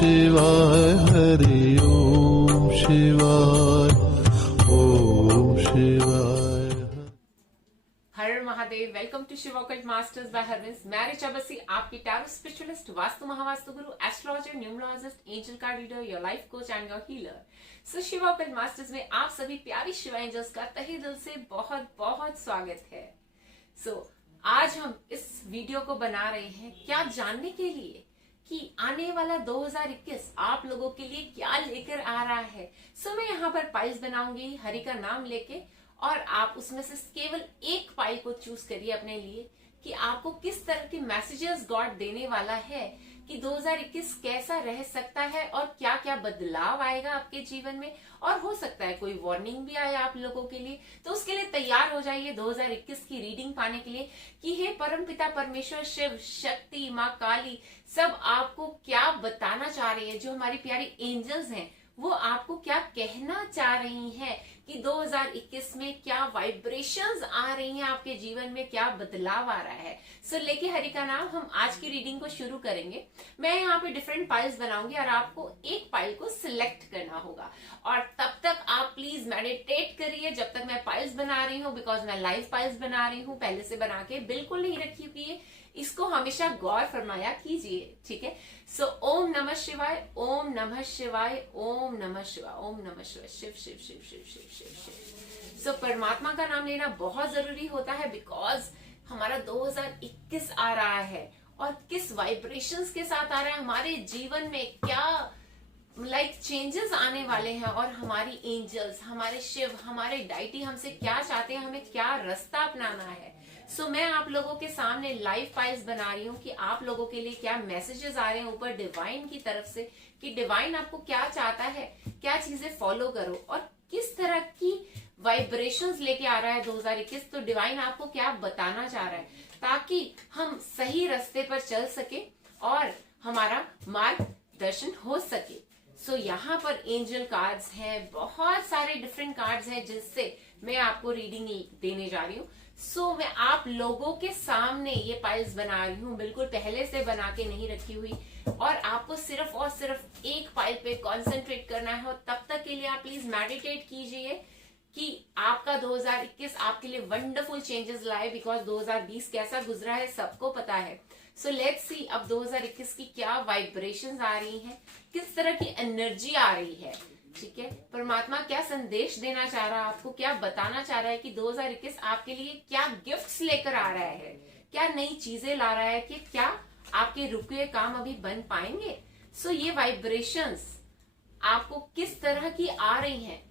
शिवाय हरि ओम शिवाय ओम शिवाय। हर Mahadev. Welcome to Shiv occult masters by हरविंस। मैं ऋचा बसी, आपकी tarot spiritualist, vastu Mahavastu guru, astrologer, numerologist, angel card reader, your life coach and your healer. So Shiv occult masters में आप सभी प्यारी शिव एंजल्स का तहे दिल से बहुत बहुत स्वागत है। आज हम इस वीडियो को बना रहे हैं क्या जानने के लिए कि आने वाला 2021 आप लोगों के लिए क्या लेकर आ रहा है। मैं यहाँ पर पाइल्स बनाऊंगी हरि का नाम लेके, और आप उसमें से केवल एक पाइल को चूज करिए अपने लिए कि आपको किस तरह के मैसेजेस गॉड देने वाला है कि 2021 कैसा रह सकता है और क्या क्या बदलाव आएगा आपके जीवन में। और हो सकता है कोई वार्निंग भी आए आप लोगों के लिए, तो उसके लिए तैयार हो जाइए 2021 की रीडिंग पाने के लिए कि हे परमपिता परमेश्वर, शिव शक्ति, माँ काली सब आपको क्या बताना चाह रही है। जो हमारी प्यारी एंजल्स हैं वो आपको क्या कहना चाह रही हैं कि 2021 में क्या वाइब्रेशंस आ रही हैं आपके जीवन में, क्या बदलाव आ रहा है। लेके हरि का नाम हम आज की रीडिंग को शुरू करेंगे। मैं यहाँ पे डिफरेंट पाइल्स बनाऊंगी और आपको एक पाइल को सिलेक्ट करना होगा, और तब तक आप प्लीज मेडिटेट करिए जब तक मैं पाइल्स बना रही हूँ, बिकॉज मैं लाइव पाइल्स बना रही हूँ, पहले से बना के बिल्कुल नहीं रखी हुई है। इसको हमेशा गौर फरमाया कीजिए, ठीक है। ओम नमः शिवाय, ओम नमः शिवाय, ओम नमः शिवाय, ओम नमः शिवाय, शिव शिव शिव शिव शिव शिव शिव। परमात्मा का नाम लेना बहुत जरूरी होता है, बिकॉज हमारा 2021 आ रहा है और किस वाइब्रेशंस के साथ आ रहा है हमारे जीवन में, क्या चेंजेस आने वाले हैं, और हमारी एंजल्स, हमारे शिव, हमारे डाइटी हमसे क्या चाहते हैं, हमें क्या रास्ता अपनाना है। मैं आप लोगों के सामने लाइव फाइल्स बना रही हूँ कि आप लोगों के लिए क्या मैसेजेस आ रहे हैं ऊपर डिवाइन की तरफ से, कि डिवाइन आपको क्या चाहता है, क्या चीजें फॉलो करो और किस तरह की वाइब्रेशंस लेके आ रहा है 2021। तो डिवाइन आपको क्या बताना चाह रहा है ताकि हम सही रास्ते पर चल सके और हमारा मार्गदर्शन हो सके। यहाँ पर एंजल कार्ड्स हैं, बहुत सारे डिफरेंट कार्ड्स हैं जिससे मैं आपको रीडिंग देने जा रही हूँ। मैं आप लोगों के सामने ये पाइल्स बना रही हूँ, बिल्कुल पहले से बना के नहीं रखी हुई, और आपको सिर्फ और सिर्फ एक पाइल पे कंसंट्रेट करना है। और तब तक के लिए आप प्लीज मेडिटेट कीजिए कि आपका 2021 आपके लिए वंडरफुल चेंजेस लाए, बिकॉज 2020 कैसा गुजरा है सबको पता है। लेट्स सी अब 2021 की क्या वाइब्रेशंस आ रही हैं, किस तरह की एनर्जी आ रही है, ठीक है। परमात्मा क्या संदेश देना चाह रहा है आपको, क्या बताना चाह रहा है कि 2021 आपके लिए क्या गिफ्ट्स लेकर आ रहा है, क्या नई चीजें ला रहा है, कि क्या आपके रुके हुए काम अभी बन पाएंगे। ये वाइब्रेशंस आपको किस तरह की आ रही हैं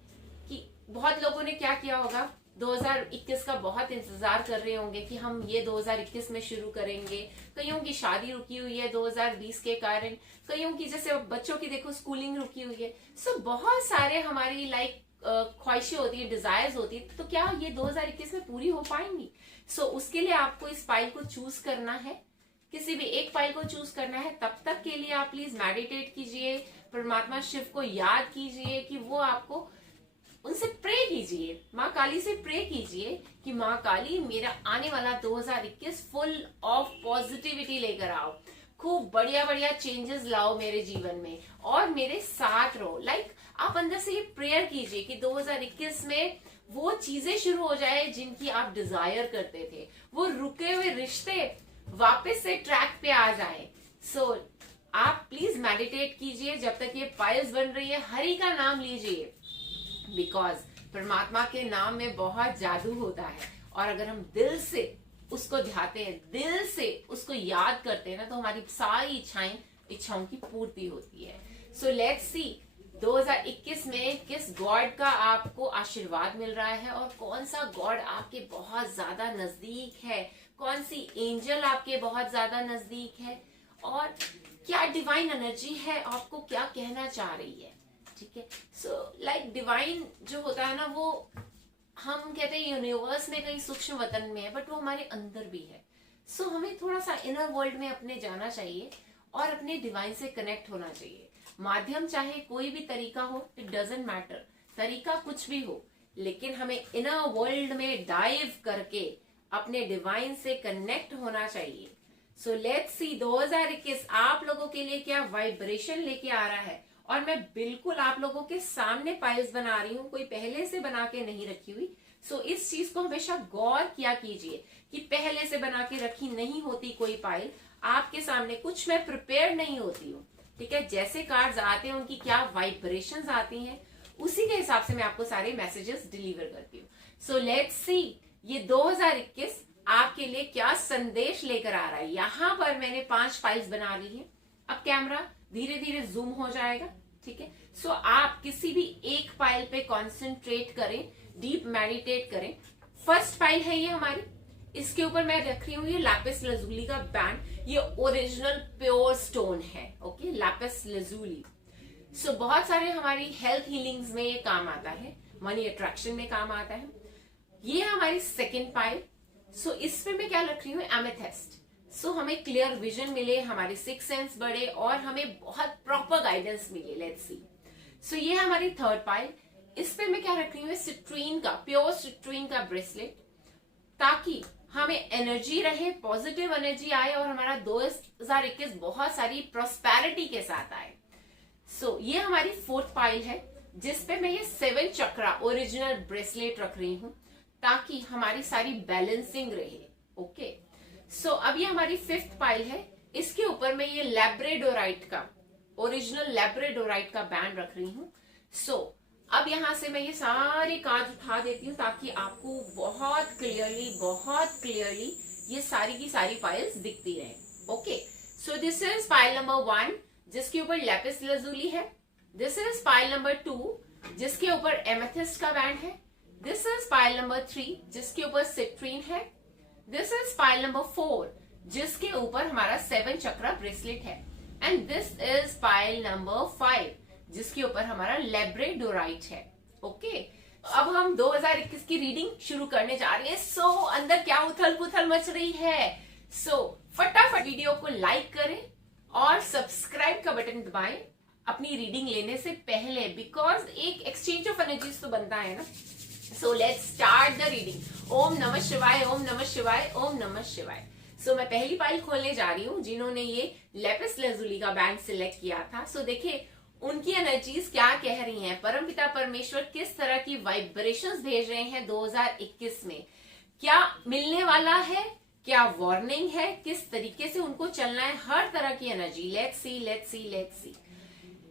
कि बहुत लोगों ने क्या किया होगा, 2021 का बहुत इंतजार कर रहे होंगे कि हम ये 2021 में शुरू करेंगे। कईयों की शादी रुकी हुई है 2020 के कारण, कईयों की जैसे बच्चों की देखो स्कूलिंग रुकी हुई है। बहुत सारे हमारी ख्वाहिशें होती है, डिजायर्स होती है, तो क्या ये 2021 में पूरी हो पाएंगी। उसके लिए आपको इस फाइल को चूज करना है, किसी भी एक फाइल को चूज करना है। तब तक के लिए आप प्लीज मेडिटेट कीजिए, परमात्मा शिव को याद कीजिए कि वो आपको, उनसे प्रे कीजिए, माँ काली से प्रे कीजिए कि माँ काली मेरा आने वाला 2021 फुल ऑफ पॉजिटिविटी लेकर आओ, खूब बढ़िया बढ़िया चेंजेस लाओ मेरे जीवन में और मेरे साथ रहो। आप अंदर से ये प्रेयर कीजिए कि 2021 में वो चीजें शुरू हो जाए जिनकी आप डिजायर करते थे, वो रुके हुए रिश्ते वापस से ट्रैक पे आ जाए। आप प्लीज मेडिटेट कीजिए जब तक ये पाइल्स बन रही है, हरि का नाम लीजिए, बिकॉज परमात्मा के नाम में बहुत जादू होता है, और अगर हम दिल से उसको ध्याते हैं, दिल से उसको याद करते हैं ना, तो हमारी सारी इच्छाओं की पूर्ति होती है। लेट्स सी 2021 में किस गॉड का आपको आशीर्वाद मिल रहा है, और कौन सा गॉड आपके बहुत ज्यादा नजदीक है, कौन सी एंजल आपके बहुत ज्यादा नजदीक है, और क्या डिवाइन एनर्जी है आपको क्या कहना चाह रही है, ठीक है। डिवाइन जो होता है ना, वो हम कहते हैं यूनिवर्स में कहीं सूक्ष्म वतन में है, बट वो हमारे अंदर भी है। हमें थोड़ा सा इनर वर्ल्ड में अपने जाना चाहिए और अपने डिवाइन से कनेक्ट होना चाहिए। माध्यम चाहे कोई भी तरीका हो, इट डजेंट मैटर, तरीका कुछ भी हो, लेकिन हमें इनर वर्ल्ड में डाइव करके अपने डिवाइन से कनेक्ट होना चाहिए। सो लेट्स सी 2021 आप लोगों के लिए क्या वाइब्रेशन लेके आ रहा है। और मैं बिल्कुल आप लोगों के सामने पाइल्स बना रही हूँ, कोई पहले से बना के नहीं रखी हुई। सो इस चीज को हमेशा गौर किया कीजिए कि पहले से बना के रखी नहीं होती कोई पाइल आपके सामने, कुछ मैं प्रिपेयर नहीं होती हूँ, ठीक है। जैसे कार्ड्स आते हैं उनकी क्या वाइब्रेशंस आती हैं, उसी के हिसाब से मैं आपको सारे मैसेजेस डिलीवर करती हूँ। सो लेट्स सी ये 2021 आपके लिए क्या संदेश लेकर आ रहा है। यहां पर मैंने 5 फाइल्स बना ली है। अब कैमरा धीरे धीरे जूम हो जाएगा, ठीक है। सो आप किसी भी एक फाइल पे कॉन्सेंट्रेट करें, डीप मेडिटेट करें। फर्स्ट फाइल है ये हमारी, इसके ऊपर मैं रख रही हूँ ये लैपिस लजूली का बैंड। ये ओरिजिनल प्योर स्टोन है, ओके, लैपिस लजूली। सो बहुत सारे हमारी हेल्थ हीलिंग्स में ये काम आता है, मनी अट्रैक्शन में काम आता है। ये हमारी सेकेंड फाइल। सो इसमें मैं क्या रख रही हूँ, एमेथिस्ट। सो हमें क्लियर विजन मिले, हमारे सिक्स सेंस बढ़े और हमें बहुत प्रॉपर गाइडेंस मिले। Let's see. सो ये हमारी थर्ड फाइल। इस पे मैं क्या रख रही हूँ, सिट्रीन का, प्योर सिट्रीन का ब्रेसलेट, ताकि हमें एनर्जी रहे, पॉजिटिव एनर्जी आए और हमारा 2021 बहुत सारी प्रॉस्पेरिटी के साथ आए। सो ये हमारी फोर्थ फाइल है, जिसपे मैं ये 7 चक्रा ओरिजिनल ब्रेसलेट रख रही हूँ, ताकि हमारी सारी बैलेंसिंग रहे, ओके। सो अब ये हमारी फिफ्थ फाइल है। इसके ऊपर मैं ये लैब्रेडोराइट का, ओरिजिनल लैब्रेडोराइट का बैंड रख रही हूँ। सो अब यहां से मैं ये सारे कार्ड उठा देती हूँ, ताकि आपको बहुत क्लियरली ये सारी की सारी फाइल्स दिखती रहे, okay. So this is file number 1, जिसके ऊपर लैपिस लजूली है। दिस इज फाइल नंबर 2, जिसके ऊपर एमेथिस्ट का बैंड है। दिस इज फाइल नंबर 3, जिसके ऊपर सिट्रीन है। दिस इज फाइल नंबर 4, जिसके ऊपर हमारा 7 चक्रा ब्रेसलेट है। And this is file number 5, जिसके ऊपर हमारा लैब्रेडोराइट है, ओके। अब हम 2021 की रीडिंग शुरू करने जा रहे हैं। सो अंदर क्या उथल पुथल मच रही है। सो फटाफट वीडियो को लाइक करें और सब्सक्राइब का बटन दबाएं अपनी रीडिंग लेने से पहले, बिकॉज एक एक्सचेंज ऑफ एनर्जीज तो बनता है ना। So let's start the reading. Om नमः शिवाय, ओम नमः शिवाय, ओम नमः शिवाय। सो मैं पहली फाइल खोलने जा रही हूँ, जिन्होंने ये लैपिस लजूली का बैंड सिलेक्ट किया था। सो देखिए उनकी एनर्जीज क्या कह रही हैं, परमपिता परमेश्वर किस तरह की वाइब्रेशंस भेज रहे हैं 2021 में, क्या मिलने वाला है, क्या वार्निंग है, किस तरीके से उनको चलना है, हर तरह की energy. Let's see, let's see, let's see.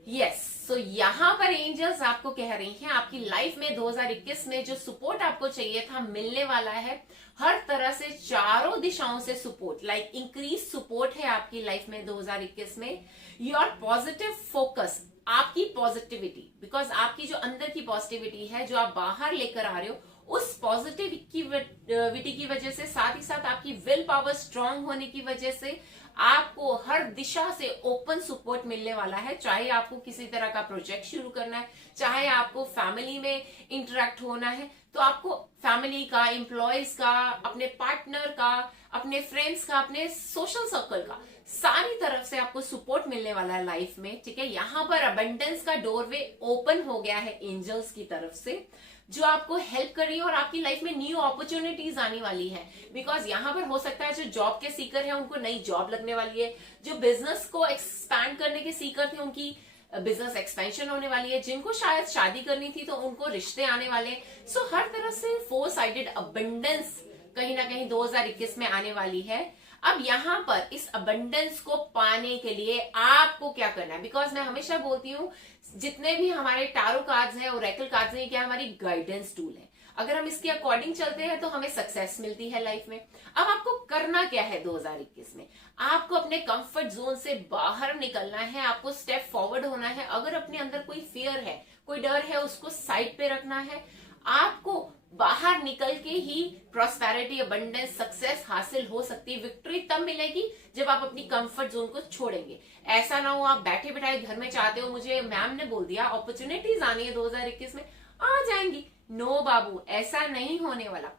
Yes, so यहाँ पर एंजल्स आपको कह रही हैं आपकी लाइफ में 2021 में जो सपोर्ट आपको चाहिए था मिलने वाला है। हर तरह से, चारों दिशाओं से सपोर्ट, लाइक इंक्रीज सपोर्ट है आपकी लाइफ में 2021 में। योर पॉजिटिव फोकस, आपकी पॉजिटिविटी, बिकॉज आपकी जो अंदर की पॉजिटिविटी है जो आप बाहर लेकर आ रहे हो, उस पॉजिटिविटी की वजह से, साथ ही साथ आपकी विल पावर स्ट्रांग होने की वजह से आपको हर दिशा से ओपन सपोर्ट मिलने वाला है। चाहे आपको किसी तरह का प्रोजेक्ट शुरू करना है, चाहे आपको फैमिली में इंटरेक्ट होना है, तो आपको फैमिली का, एम्प्लॉयज का, अपने पार्टनर का, अपने फ्रेंड्स का, अपने सोशल सर्कल का, सारी तरफ से आपको सपोर्ट मिलने वाला है लाइफ में, ठीक है। यहाँ पर अबंडेंस का डोरवे ओपन हो गया है एंजल्स की तरफ से, जो आपको हेल्प कर रही है और आपकी लाइफ में न्यू अपॉर्चुनिटीज आने वाली है। बिकॉज यहाँ पर हो सकता है जो जॉब के सीकर है उनको नई जॉब लगने वाली है, जो बिजनेस को एक्सपैंड करने के सीकर थे उनकी बिजनेस एक्सपेंशन होने वाली है, जिनको शायद शादी करनी थी तो उनको रिश्ते आने वाले। सो हर तरह से 4 साइडेड अबंडेंस कहीं ना कहीं 2021 में आने वाली है। अब यहाँ पर इस अबंडेंस को पाने के लिए आपको क्या करना है, बिकॉज मैं हमेशा बोलती हूँ जितने भी हमारे टारो कार्ड्स हैं, ओरेकल कार्ड्स हैं, क्या हमारी गाइडेंस टूल है। अगर हम इसके अकॉर्डिंग चलते हैं तो हमें सक्सेस मिलती है लाइफ में। अब आपको करना क्या है 2021 में, आपको अपने कंफर्ट जोन से बाहर निकलना है, आपको स्टेप फॉरवर्ड होना है। अगर अपने अंदर कोई फियर है, कोई डर है, उसको साइड पे रखना है। आपको बाहर निकल के ही प्रॉस्पेरिटी, अबंडेंस, सक्सेस हासिल हो सकती है। विक्ट्री तब मिलेगी जब आप अपनी कंफर्ट जोन को छोड़ेंगे। ऐसा ना हो आप बैठे बैठाए घर में चाहते हो, मुझे मैम ने बोल दिया अपॉर्चुनिटीज आनी है 2021 में, आ जाएंगी। नो बाबू, ऐसा नहीं होने वाला।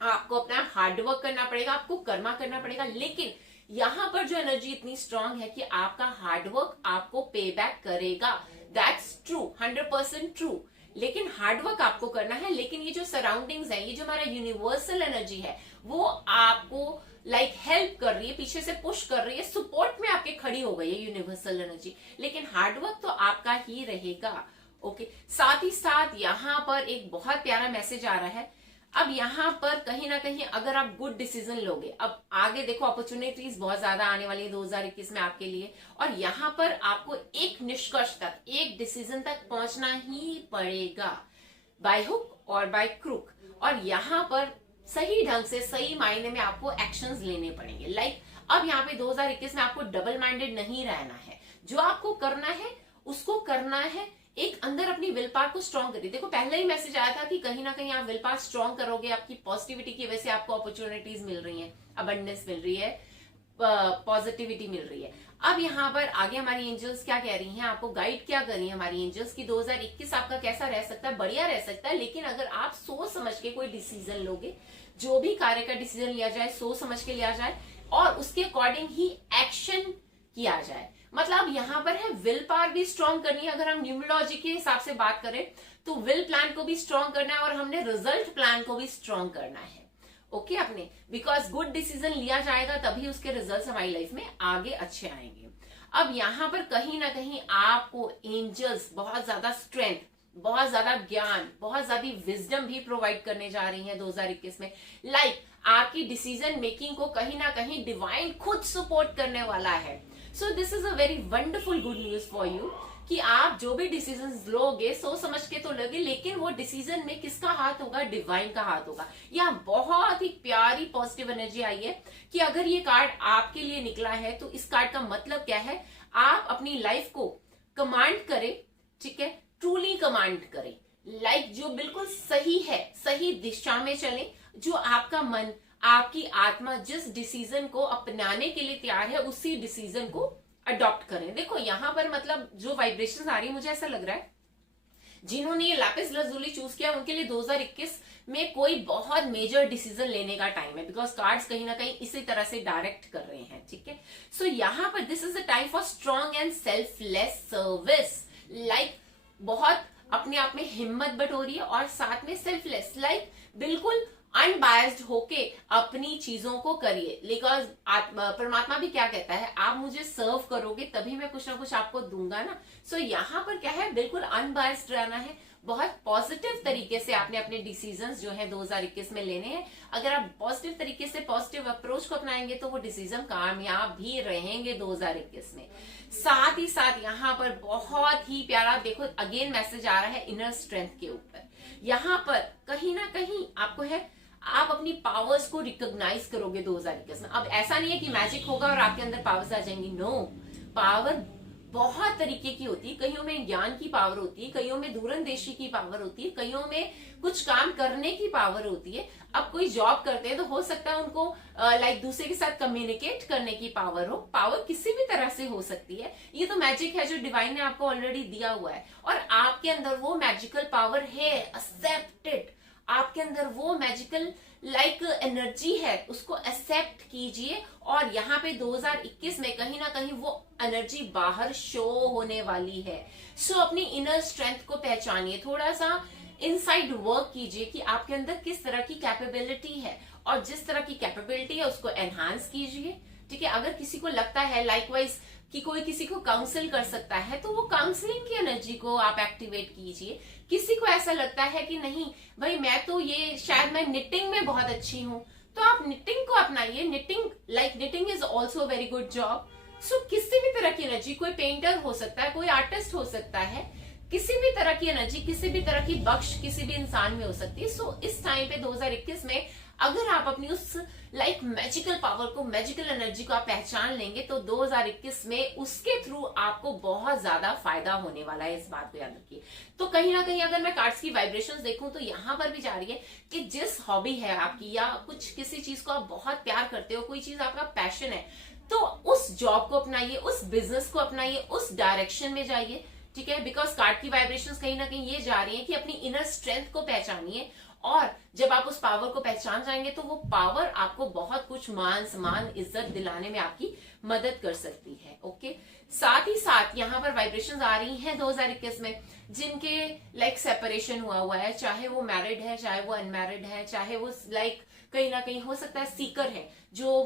आपको अपना हार्डवर्क करना पड़ेगा, आपको कर्मा करना पड़ेगा। लेकिन यहाँ पर जो एनर्जी इतनी स्ट्रांग है कि आपका हार्डवर्क आपको पे बैक करेगा। That's true, 100% true. लेकिन हार्डवर्क आपको करना है। लेकिन ये जो सराउंडिंग्स है, ये जो हमारा यूनिवर्सल एनर्जी है, वो आपको लाइक हेल्प कर रही है, पीछे से पुश कर रही है, सपोर्ट में आपके खड़ी हो गई है यूनिवर्सल एनर्जी, लेकिन हार्डवर्क तो आपका ही रहेगा। ओके, साथ ही साथ यहाँ पर एक बहुत प्यारा मैसेज आ रहा है। अब यहाँ पर कहीं ना कहीं अगर आप गुड डिसीजन लोगे, अब आगे देखो अपॉर्चुनिटीज बहुत ज्यादा आने वाली है 2021 में आपके लिए, और यहाँ पर आपको एक निष्कर्ष तक, एक डिसीजन तक पहुंचना ही पड़ेगा, बाय हुक और बाय क्रुक। और यहाँ पर सही ढंग से, सही मायने में आपको एक्शंस लेने पड़ेंगे। लाइक अब यहाँ पे 2021 में आपको डबल माइंडेड नहीं रहना है, जो आपको करना है उसको करना है, एक अंदर अपनी विल पावर को स्ट्रॉन्ग करिए। देखो पहले ही मैसेज आया था कि कहीं ना कहीं आप विल पावर स्ट्रॉन्ग करोगे, आपकी पॉजिटिविटी की वजह से आपको अपॉर्चुनिटीज मिल रही हैं, अबंडेंस मिल रही है, पॉजिटिविटी मिल रही है। अब यहाँ पर आगे हमारी एंजल्स क्या कह रही हैं, आपको गाइड क्या कर रही है हमारी एंजल्स की 2021 आपका कैसा रह सकता है, बढ़िया रह सकता है। लेकिन अगर आप सोच समझ के कोई डिसीजन लोगे, जो भी कार्य का डिसीजन लिया जाए सोच समझ के लिया जाए और उसके अकॉर्डिंग ही एक्शन किया जाए। मतलब यहाँ पर है विल पावर भी स्ट्रॉन्ग करनी है। अगर हम न्यूमरोलॉजी के हिसाब से बात करें तो विल प्लान को भी स्ट्रॉन्ग करना है और हमने रिजल्ट प्लान को भी स्ट्रॉन्ग करना है। ओके अपने, बिकॉज गुड डिसीजन लिया जाएगा तभी उसके रिजल्ट्स हमारी लाइफ में आगे अच्छे आएंगे। अब यहाँ पर कहीं ना कहीं आपको एंजल्स बहुत ज्यादा स्ट्रेंथ, बहुत ज्यादा ज्ञान, बहुत ज्यादा विजडम भी प्रोवाइड करने जा रही हैं 2021 में। लाइक आपकी डिसीजन मेकिंग को कहीं ना कहीं डिवाइन खुद सपोर्ट करने वाला है। So this is a very wonderful good news for you कि आप जो भी डिसीजन लोगे सोच समझ के तो लोगे, लेकिन वो डिसीजन में किसका हाथ होगा, डिवाइन का हाथ होगा। यहाँ बहुत ही प्यारी पॉजिटिव एनर्जी आई है कि अगर ये कार्ड आपके लिए निकला है तो इस कार्ड का मतलब क्या है, आप अपनी लाइफ को कमांड करें, ठीक है, ट्रूली कमांड करें। लाइक जो बिल्कुल सही है, सही दिशा में चलें, जो आपका मन, आपकी आत्मा जिस डिसीजन को अपनाने के लिए तैयार है उसी डिसीजन को अडॉप्ट करें। देखो यहाँ पर मतलब जो वाइब्रेशंस आ रही है, मुझे ऐसा लग रहा है जिन्होंने ये लैपिस लजुली चूज किया उनके लिए 2021 में कोई बहुत मेजर डिसीजन लेने का टाइम है, बिकॉज कार्ड्स कहीं ना कहीं इसी तरह से डायरेक्ट कर रहे हैं। ठीक है, सो यहाँ पर this is a time for strong and selfless service. Like बहुत अपने आप में हिम्मत बटोरी है और साथ में सेल्फलेस, लाइक बिल्कुल अनबायस्ड होके अपनी चीजों को करिए। बिकॉज परमात्मा भी क्या कहता है, आप मुझे सर्व करोगे तभी मैं कुछ ना कुछ आपको दूंगा ना। सो यहाँ पर क्या है, बिल्कुल अनबायस्ड रहना है, बहुत पॉजिटिव तरीके से आपने अपने डिसीजंस जो है 2021 में लेने हैं। अगर आप पॉजिटिव तरीके से पॉजिटिव अप्रोच को अपनाएंगे तो वो डिसीजन कामयाब भी रहेंगे 2021 में। साथ ही साथ यहाँ पर बहुत ही प्यारा देखो अगेन मैसेज आ रहा है इनर स्ट्रेंथ के ऊपर। यहाँ पर कहीं ना कहीं आपको है, आप अपनी पावर्स को रिकॉग्नाइज करोगे 2021 में। अब ऐसा नहीं है कि मैजिक होगा और आपके अंदर पावर्स आ जाएंगी, नो। पावर बहुत तरीके की होती है, कईयों में ज्ञान की पावर होती है, कईयों में दूरंदेशी की पावर होती है, कईयों में कुछ काम करने की पावर होती है। अब कोई जॉब करते हैं तो हो सकता है उनको लाइक दूसरे के साथ कम्युनिकेट करने की पावर हो। पावर किसी भी तरह से हो सकती है, ये तो मैजिक है जो डिवाइन ने आपको ऑलरेडी दिया हुआ है और आपके अंदर वो मैजिकल पावर है, एक्सेप्टेड। आपके अंदर वो मैजिकल लाइक एनर्जी है, उसको एक्सेप्ट कीजिए और यहाँ पे 2021 में कहीं ना कहीं वो एनर्जी बाहर शो होने वाली है। सो अपनी इनर स्ट्रेंथ को पहचानिए, थोड़ा सा इनसाइड वर्क कीजिए कि आपके अंदर किस तरह की कैपेबिलिटी है और जिस तरह की कैपेबिलिटी है उसको एनहांस कीजिए। ठीक है, अगर किसी को लगता है लाइकवाइज कि कोई किसी को काउंसिल कर सकता है तो वो काउंसलिंग की एनर्जी को आप एक्टिवेट कीजिए। किसी को ऐसा लगता है कि नहीं भाई मैं तो ये शायद मैं निटिंग में बहुत अच्छी हूँ तो आप निटिंग को अपनाइए। Knitting is also very good job. So किसी भी तरह की एनर्जी, कोई पेंटर हो सकता है, कोई आर्टिस्ट हो सकता है, किसी भी तरह की एनर्जी, किसी भी तरह की बख्श किसी भी इंसान में हो सकती है। सो इस टाइम पे 2021 में अगर आप अपनी उस लाइक मैजिकल पावर को, मैजिकल एनर्जी को आप पहचान लेंगे तो 2021 में उसके थ्रू आपको बहुत ज्यादा फायदा होने वाला है, इस बात को याद रखिए। तो कहीं ना कहीं अगर मैं कार्ड्स की वाइब्रेशंस देखूं तो यहाँ पर भी जा रही है कि जिस हॉबी है आपकी या कुछ किसी चीज को आप बहुत प्यार करते हो, कोई चीज आपका पैशन है, तो उस जॉब को अपनाइए, उस बिजनेस को अपनाइए, उस डायरेक्शन में जाइए। ठीक है, बिकॉज कार्ड की वाइब्रेशंस कहीं ना कहीं ये जा रही है कि अपनी इनर स्ट्रेंथ को पहचानिए और जब आप उस पावर को पहचान जाएंगे तो वो पावर आपको बहुत कुछ मान सम्मान इज्जत दिलाने में आपकी मदद कर सकती है। ओके, साथ ही साथ यहाँ पर वाइब्रेशंस आ रही हैं 2021 में जिनके लाइक सेपरेशन हुआ है, चाहे वो मैरिड है, चाहे वो अनमैरिड है, चाहे वो लाइक कहीं ना कहीं हो सकता है सीकर है जो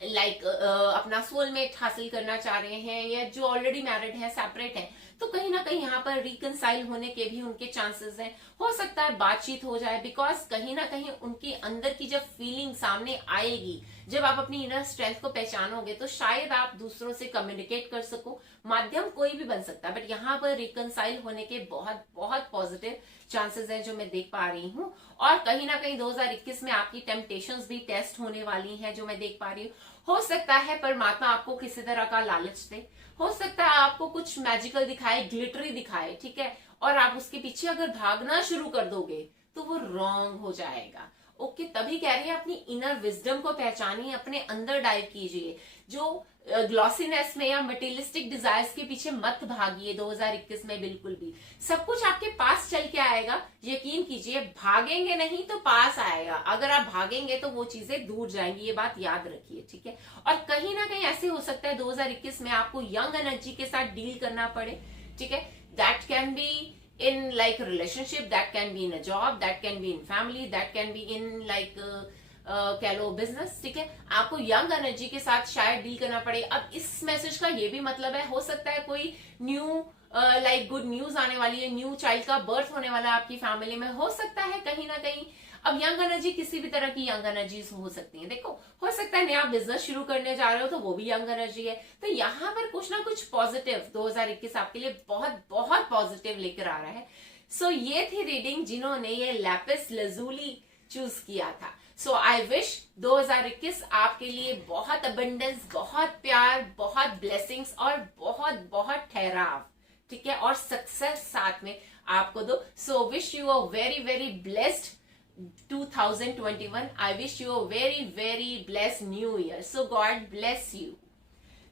अपना सोलमेट हासिल करना चाह रहे हैं, या जो ऑलरेडी मैरिड है, सेपरेट है, तो कहीं ना कहीं यहाँ पर रिकनसाइल होने के भी उनके चांसेस हैं। हो सकता है बातचीत हो जाए, बिकॉज कहीं ना कहीं उनके अंदर की जब फीलिंग सामने आएगी, जब आप अपनी इनर स्ट्रेंथ को पहचानोगे, तो शायद आप दूसरों से कम्युनिकेट कर सको। माध्यम कोई भी बन सकता है, बट यहाँ पर रिकनसाइल होने के बहुत बहुत पॉजिटिव चांसेस हैं जो मैं देख पा रही हूँ। और कहीं ना कहीं 2021 में आपकी टेम्पटेशंस भी टेस्ट होने वाली हैं जो मैं देख पा रही हूँ। हो सकता है परमात्मा आपको किसी तरह का लालच दे, हो सकता है आपको कुछ मैजिकल दिखाए, ग्लिटरी दिखाए, ठीक है, और आप उसके पीछे अगर भागना शुरू कर दोगे तो वो रॉन्ग हो जाएगा। ओके, तभी कह रही है अपनी इनर विजडम को पहचानिए, अपने अंदर डाइव कीजिए। जो ग्लॉसीनेस में या मटेरियलिस्टिक डिजायर्स के पीछे मत भागिए 2021 में बिल्कुल भी। सब कुछ आपके पास चल के आएगा, यकीन कीजिए। भागेंगे नहीं तो पास आएगा, अगर आप भागेंगे तो वो चीजें दूर जाएंगी, ये बात याद रखिए, ठीक है। और कहीं ना कहीं ऐसे हो सकता है 2021 में आपको यंग एनर्जी के साथ डील करना पड़े, ठीक है। That can be in like a relationship, that can be in a job, that can be in family, that can be in like कह लो बिजनेस, ठीक है। आपको यंग एनर्जी के साथ शायद डील करना पड़े। अब इस मैसेज का ये भी मतलब है, हो सकता है कोई न्यू गुड न्यूज आने वाली है, न्यू चाइल्ड का बर्थ होने वाला है आपकी फैमिली में, हो सकता है कहीं ना कहीं। अब यंग एनर्जी किसी भी तरह की यंग एनर्जीज हो सकती है। देखो, हो सकता है नया बिजनेस शुरू करने जा रहे हो तो वो भी यंग एनर्जी है। तो यहाँ पर कुछ ना कुछ पॉजिटिव 2021 आपके लिए बहुत बहुत पॉजिटिव लेकर आ रहा है। सो ये थी रीडिंग जिन्होंने ये लैपिस लजूली चूज किया था। सो आई विश 2021 आपके लिए बहुत अबंडेंस, बहुत प्यार, बहुत ब्लेसिंग्स और बहुत बहुत ठहराव, ठीक है, और सक्सेस साथ में आपको दो। सो wish you a very very blessed 2021. I wish you a very very blessed new year. So God bless you.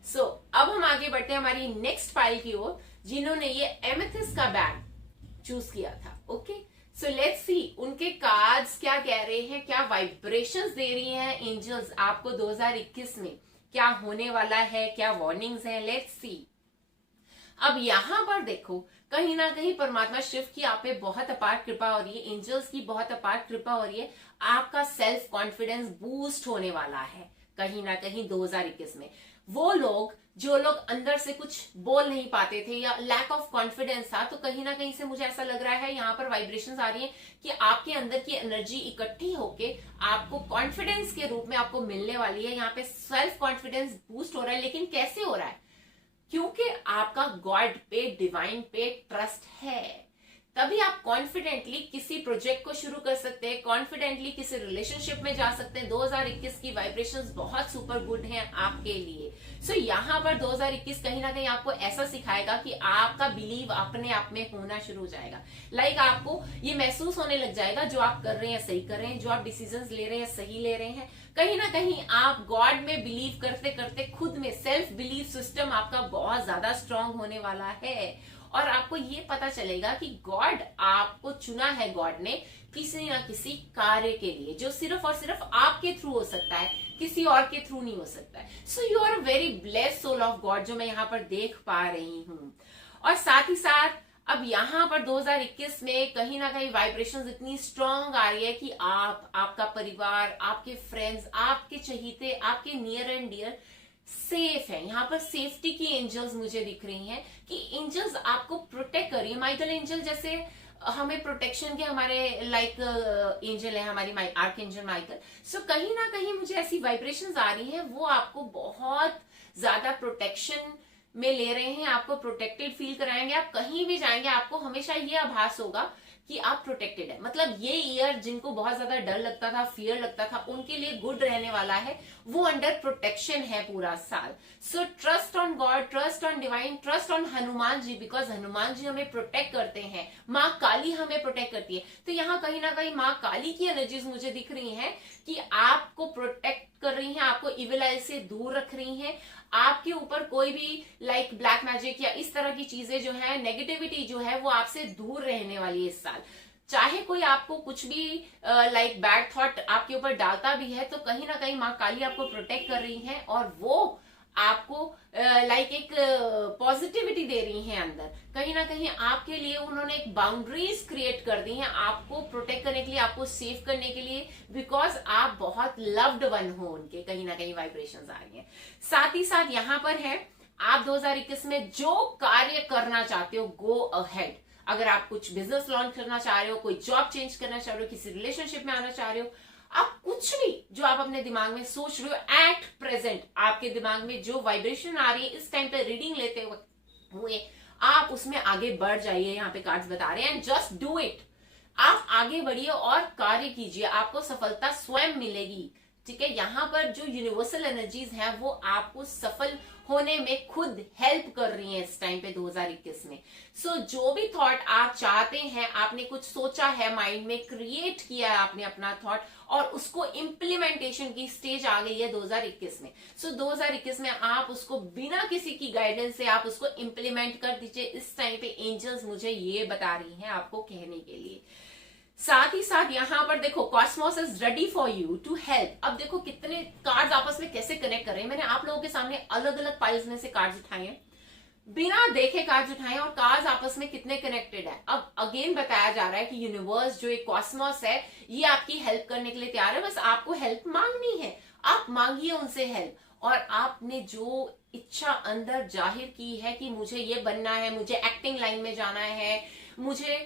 So अब हम आगे बढ़ते हैं हमारी नेक्स्ट फाइल की ओर, जिन्होंने ये एमेथिस्ट का बैग चूज किया था। ओके, सो लेट्स सी उनके कार्ड्स क्या कह रहे हैं, क्या वाइब्रेशंस दे रही हैं एंजल्स आपको 2021 में, क्या होने वाला है, क्या वार्निंग्स हैं। Let's see. अब यहां पर देखो, कहीं ना कहीं परमात्मा शिव की आप पे बहुत अपार कृपा हो रही है, एंजल्स की बहुत अपार कृपा हो रही है। आपका सेल्फ कॉन्फिडेंस बूस्ट होने वाला है कहीं ना कहीं 2021 में। वो लोग जो लोग अंदर से कुछ बोल नहीं पाते थे या लैक ऑफ कॉन्फिडेंस था, तो कहीं ना कहीं से मुझे ऐसा लग रहा है यहाँ पर वाइब्रेशंस आ रही है कि आपके अंदर की एनर्जी इकट्ठी होके आपको कॉन्फिडेंस के रूप में आपको मिलने वाली है। यहाँ पे सेल्फ कॉन्फिडेंस बूस्ट हो रहा है, लेकिन कैसे हो रहा है? क्योंकि आपका गॉड पे, डिवाइन पे ट्रस्ट है, तभी आप कॉन्फिडेंटली किसी प्रोजेक्ट को शुरू कर सकते हैं, कॉन्फिडेंटली किसी रिलेशनशिप में जा सकते हैं। 2021 की वाइब्रेशंस बहुत सुपर गुड हैं आपके लिए। सो यहाँ पर 2021 कहीं ना कहीं आपको ऐसा सिखाएगा कि आपका बिलीव अपने आप में होना शुरू हो जाएगा। लाइक आपको ये महसूस होने लग जाएगा जो आप कर रहे हैं सही कर रहे हैं, जो आप डिसीजंस ले रहे हैं सही ले रहे हैं। कहीं ना कहीं आप गॉड में बिलीव करते करते खुद में सेल्फ बिलीव सिस्टम आपका बहुत ज्यादा स्ट्रांग होने वाला है, और आपको ये पता चलेगा कि गॉड आपको चुना है, गॉड ने किसी ना किसी कार्य के लिए, जो सिर्फ और सिर्फ आपके थ्रू हो सकता है, किसी और के थ्रू नहीं हो सकता है। So you are a very blessed soul of God, जो मैं यहाँ पर देख पा रही हूँ। और साथ ही साथ अब यहाँ पर 2021 में कहीं ना कहीं वाइब्रेशंस इतनी स्ट्रांग आ रही है कि आप, आपका परिवार, आपके फ्रेंड्स, आपके चहीते, आपके नियर एंड डियर सेफ है। यहाँ पर सेफ्टी की एंजल्स मुझे दिख रही हैं कि एंजल्स आपको प्रोटेक्ट कर रही है। माइकल एंजल जैसे हमें प्रोटेक्शन के हमारे लाइक एंजल है, हमारी आर्क एंजल माइकल। सो कहीं ना कहीं मुझे ऐसी वाइब्रेशंस आ रही हैं, वो आपको बहुत ज्यादा प्रोटेक्शन में ले रहे हैं, आपको प्रोटेक्टेड फील कराएंगे। आप कहीं भी जाएंगे आपको हमेशा ये आभास होगा कि आप प्रोटेक्टेड है। मतलब ये ईयर जिनको बहुत ज्यादा डर लगता था, फियर लगता था, उनके लिए गुड रहने वाला है, वो अंडर प्रोटेक्शन है पूरा साल। So trust on God, trust on divine, trust on Hanuman ji, because Hanuman ji हमें प्रोटेक्ट करते हैं, माँ काली हमें प्रोटेक्ट करती है। तो यहाँ कहीं ना कहीं माँ काली की एनर्जीज मुझे दिख रही हैं कि आपको प्रोटेक्ट कर रही हैं, आपको इविल आई से दूर रख रही हैं, आपके ऊपर कोई भी लाइक ब्लैक मैजिक या इस तरह की चीजें जो है, नेगेटिविटी जो है, वो आपसे दूर रहने वाली है इस साल। चाहे कोई आपको कुछ भी लाइक बैड थॉट आपके ऊपर डालता भी है, तो कहीं ना कहीं माँ काली आपको प्रोटेक्ट कर रही है, और वो आपको लाइक एक पॉजिटिविटी दे रही हैं अंदर, कहीं ना कहीं आपके लिए उन्होंने एक बाउंड्रीज क्रिएट कर दी हैं आपको प्रोटेक्ट करने के लिए, आपको सेव करने के लिए, बिकॉज आप बहुत लव्ड वन हो उनके, कहीं ना कहीं वाइब्रेशंस आ रही हैं। साथ ही साथ यहाँ पर है आप 2021 में जो कार्य करना चाहते हो, गो अहेड। अगर आप कुछ बिजनेस लॉन्च करना चाह रहे हो, कोई जॉब चेंज करना चाह रहे हो, किसी रिलेशनशिप में आना चाह रहे हो, आप कुछ भी जो आप अपने दिमाग में सोच रहे हो एट प्रेजेंट, आपके दिमाग में जो वाइब्रेशन आ रही है इस टाइम पे रीडिंग लेते हुए आप उसमें आगे बढ़ जाइए। यहाँ पे कार्ड्स बता रहे हैं एंड जस्ट डू इट। आप आगे बढ़िए और कार्य कीजिए, आपको सफलता स्वयं मिलेगी। ठीक है, यहाँ पर जो यूनिवर्सल एनर्जीज हैं वो आपको सफल होने में खुद हेल्प कर रही हैं इस टाइम पे 2021 में। सो जो भी थॉट आप चाहते हैं, आपने कुछ सोचा है माइंड में, क्रिएट किया है आपने अपना थॉट और उसको इम्प्लीमेंटेशन की स्टेज आ गई है 2021 में। सो 2021 में आप उसको बिना किसी की गाइडेंस से आप उसको इम्प्लीमेंट कर दीजिए। इस टाइम पे एंजल्स मुझे ये बता रही हैं आपको कहने के लिए। साथ ही साथ यहाँ पर देखो cosmos is ready for you to help. अब देखो कितने कार्ड्स आपस में कैसे कनेक्ट कर रहे हैं। मैंने आप लोगों के सामने अलग अलग पाइल्स में से कार्ड्स उठाए हैं, बिना देखे कार्ड्स उठाए, और कार्ड्स आपस में कितने कनेक्टेड है। अब अगेन बताया जा रहा है कि यूनिवर्स जो एक कॉस्मोस है ये आपकी हेल्प करने के लिए तैयार है, बस आपको हेल्प मांगनी है। आप मांगिए उनसे हेल्प, और आपने जो इच्छा अंदर जाहिर की है कि मुझे ये बनना है, मुझे एक्टिंग लाइन में जाना है, मुझे